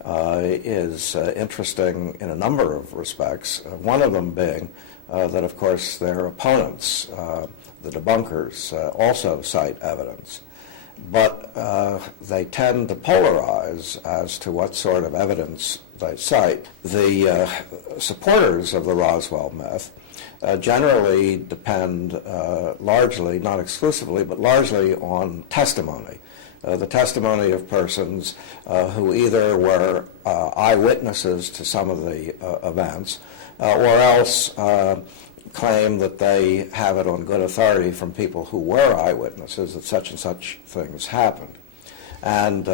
is interesting in a number of respects, one of them being that, of course, their opponents, the debunkers, also cite evidence. But they tend to polarize as to what sort of evidence they cite. The supporters of the Roswell myth generally depend largely, not exclusively, but largely on testimony. The testimony of persons who either were eyewitnesses to some of the events or else claim that they have it on good authority from people who were eyewitnesses that such and such things happened. And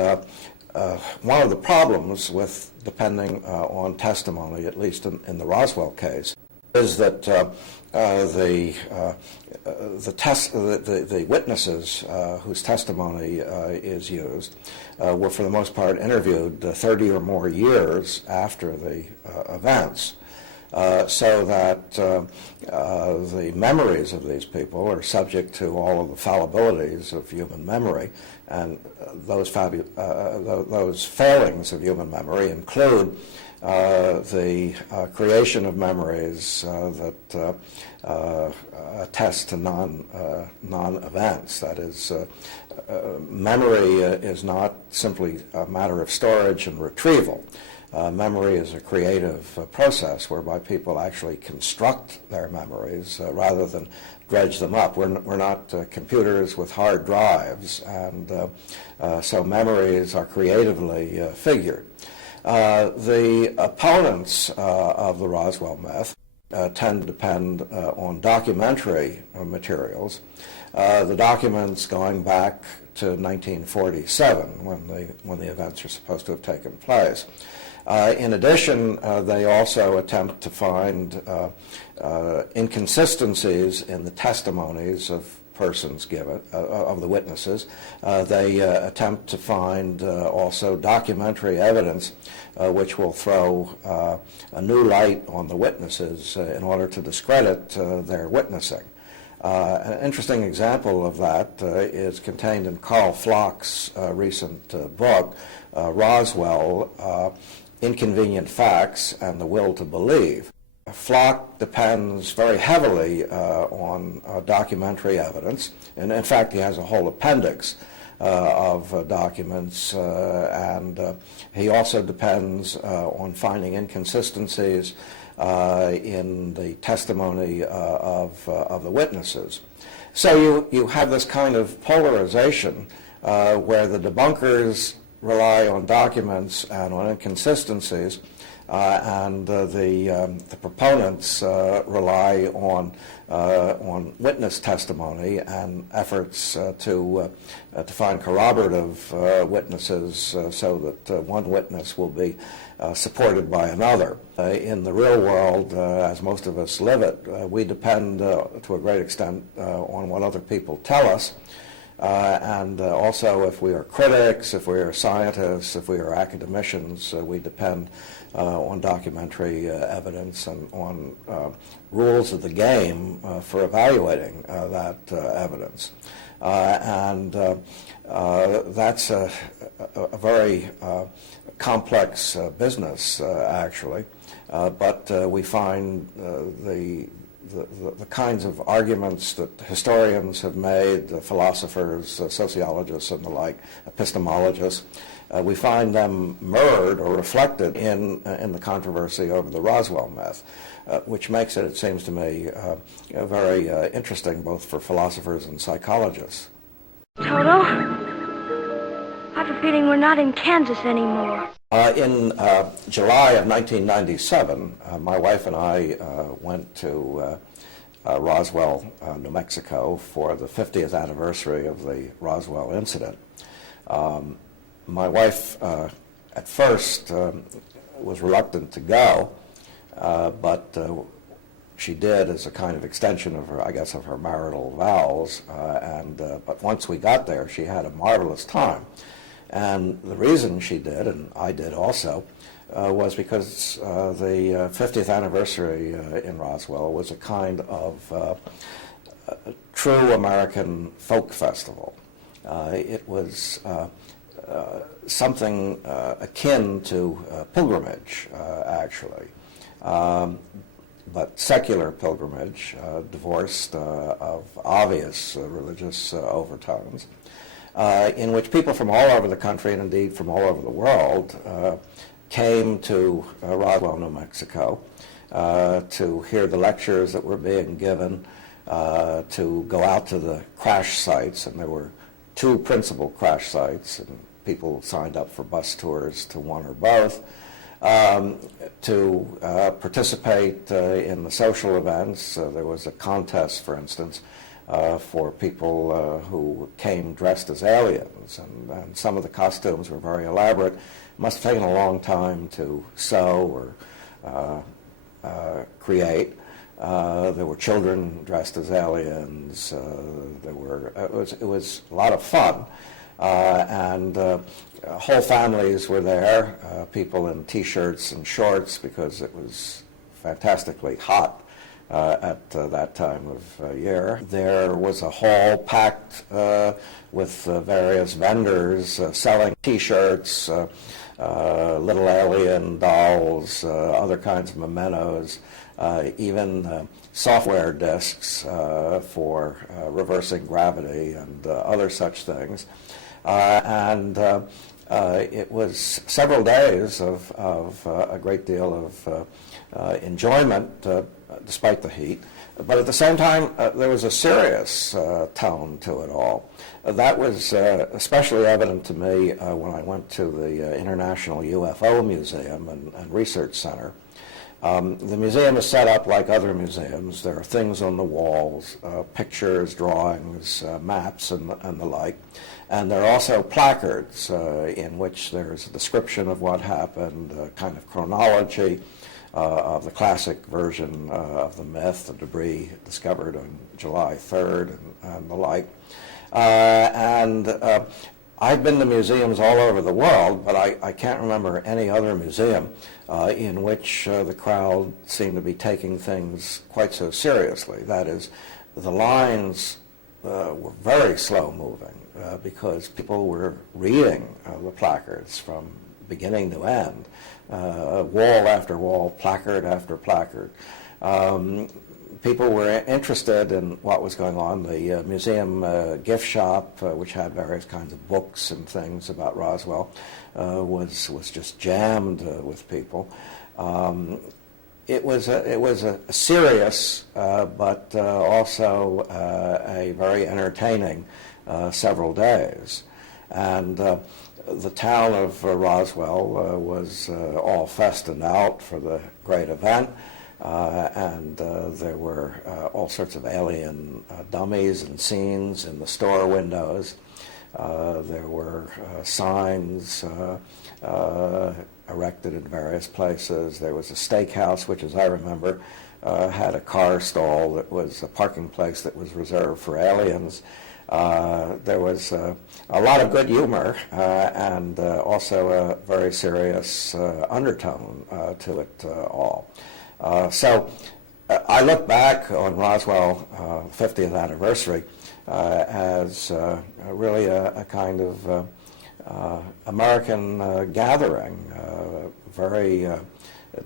one of the problems with depending on testimony, at least in the Roswell case, is that the witnesses whose testimony is used were for the most part interviewed 30 or more years after the events. So that the memories of these people are subject to all of the fallibilities of human memory, and those failings of human memory include the creation of memories that attest to non-events. That is, memory is not simply a matter of storage and retrieval. Memory is a creative process whereby people actually construct their memories rather than dredge them up. We're not computers with hard drives, and so memories are creatively figured. The opponents of the Roswell myth tend to depend on documentary materials. The documents going back to 1947, when the events are supposed to have taken place. In addition, they also attempt to find inconsistencies in the testimonies of persons given, of the witnesses. They attempt to find also documentary evidence which will throw a new light on the witnesses in order to discredit their witnessing. An interesting example of that is contained in Carl Flock's recent book, Roswell, Inconvenient Facts and the Will to Believe. Flock depends very heavily on documentary evidence, and in fact he has a whole appendix of documents, and he also depends on finding inconsistencies in the testimony of the witnesses. So you have this kind of polarization where the debunkers rely on documents and on inconsistencies, and the proponents rely on witness testimony and efforts to find corroborative witnesses so that one witness will be supported by another. In the real world, as most of us live it, we depend to a great extent on what other people tell us. And also, if we are critics, if we are scientists, if we are academicians, we depend on documentary evidence and on rules of the game for evaluating that evidence. And that's a very complex business, actually. But we find the kinds of arguments that historians have made, philosophers, sociologists and the like, epistemologists, we find them mirrored or reflected in the controversy over the Roswell myth, which makes it seems to me, very interesting both for philosophers and psychologists. Toto, I have a feeling we're not in Kansas anymore. In July of 1997, my wife and I went to Roswell, New Mexico for the 50th anniversary of the Roswell Incident. My wife at first was reluctant to go, but she did as a kind of extension of her, I guess, of her marital vows. But once we got there, she had a marvelous time. And the reason she did, and I did also, was because the 50th anniversary in Roswell was a kind of true American folk festival. It was something akin to pilgrimage, actually, but secular pilgrimage, divorced of obvious religious overtones, in which people from all over the country, and indeed from all over the world, came to Roswell, New Mexico, to hear the lectures that were being given, to go out to the crash sites, and there were two principal crash sites, and people signed up for bus tours to one or both, to participate in the social events. There was a contest, for instance, for people who came dressed as aliens, and some of the costumes were very elaborate. It must have taken a long time to sew or create. There were children dressed as aliens. It was a lot of fun, and whole families were there. People in T-shirts and shorts because it was fantastically hot at that time of year. There was a hall packed with various vendors selling T-shirts, little alien dolls, other kinds of mementos. Even software disks for reversing gravity and other such things. It was several days of a great deal of enjoyment, despite the heat. But at the same time, there was a serious tone to it all. That was especially evident to me when I went to the International UFO Museum and Research Center. The museum is set up like other museums. There are things on the walls, pictures, drawings, maps, and the like. And there are also placards in which there's a description of what happened, a kind of chronology of the classic version of the myth, the debris discovered on July 3rd, and the like. I've been to museums all over the world, but I can't remember any other museum in which the crowd seemed to be taking things quite so seriously. That is, the lines were very slow moving because people were reading the placards from beginning to end, wall after wall, placard after placard. People were interested in what was going on. The museum gift shop, which had various kinds of books and things about Roswell, was just jammed with people. It was a serious but also a very entertaining several days. And the town of Roswell was all festooned out for the great event. There were all sorts of alien dummies and scenes in the store windows. There were signs erected in various places. There was a steakhouse, which, as I remember, had a car stall that was a parking place that was reserved for aliens. There was a lot of good humor and also a very serious undertone to it all. So I look back on Roswell 50th anniversary as really a kind of American gathering, very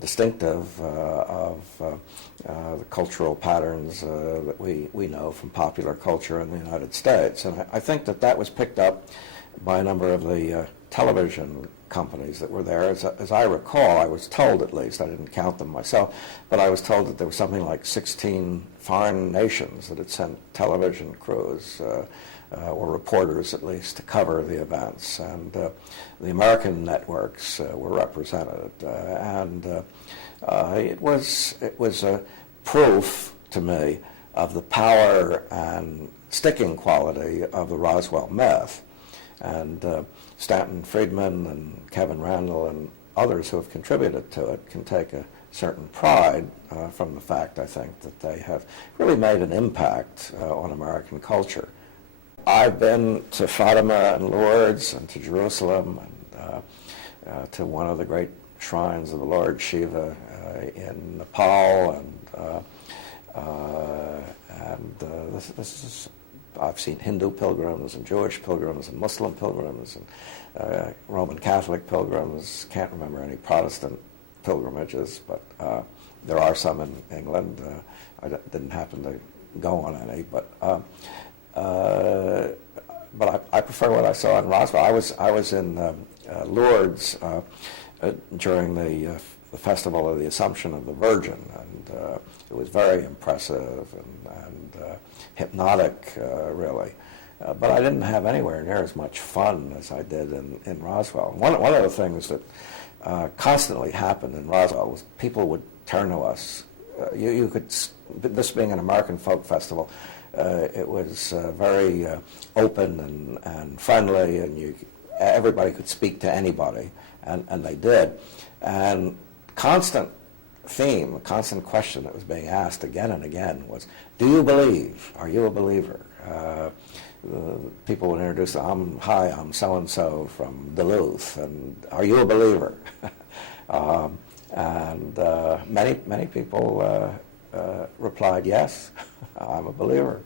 distinctive of the cultural patterns that we know from popular culture in the United States. And I think that was picked up by a number of the television companies that were there. As I recall, I was told, at least, I didn't count them myself, but I was told that there was something like 16 foreign nations that had sent television crews, or reporters at least, to cover the events. And the American networks were represented. It was a proof to me of the power and sticking quality of the Roswell myth. And Stanton Friedman and Kevin Randall and others who have contributed to it can take a certain pride from the fact, I think, that they have really made an impact on American culture. I've been to Fatima and Lourdes and to Jerusalem and to one of the great shrines of the Lord Shiva in Nepal, and this is. I've seen Hindu pilgrims and Jewish pilgrims and Muslim pilgrims and Roman Catholic pilgrims. Can't remember any Protestant pilgrimages, but there are some in England. I didn't happen to go on any, but I prefer what I saw in Roswell. I was in Lourdes during the Festival of the Assumption of the Virgin, and it was very impressive and hypnotic, really. But I didn't have anywhere near as much fun as I did in Roswell. One of the things that constantly happened in Roswell was people would turn to us. You could, this being an American folk festival, it was very open and friendly, and everybody could speak to anybody, and they did. And constant theme, a constant question that was being asked again and again was, do you believe? Are you a believer? People would introduce, hi, I'm so-and-so from Duluth, and are you a believer? Many people replied, yes, I'm a believer.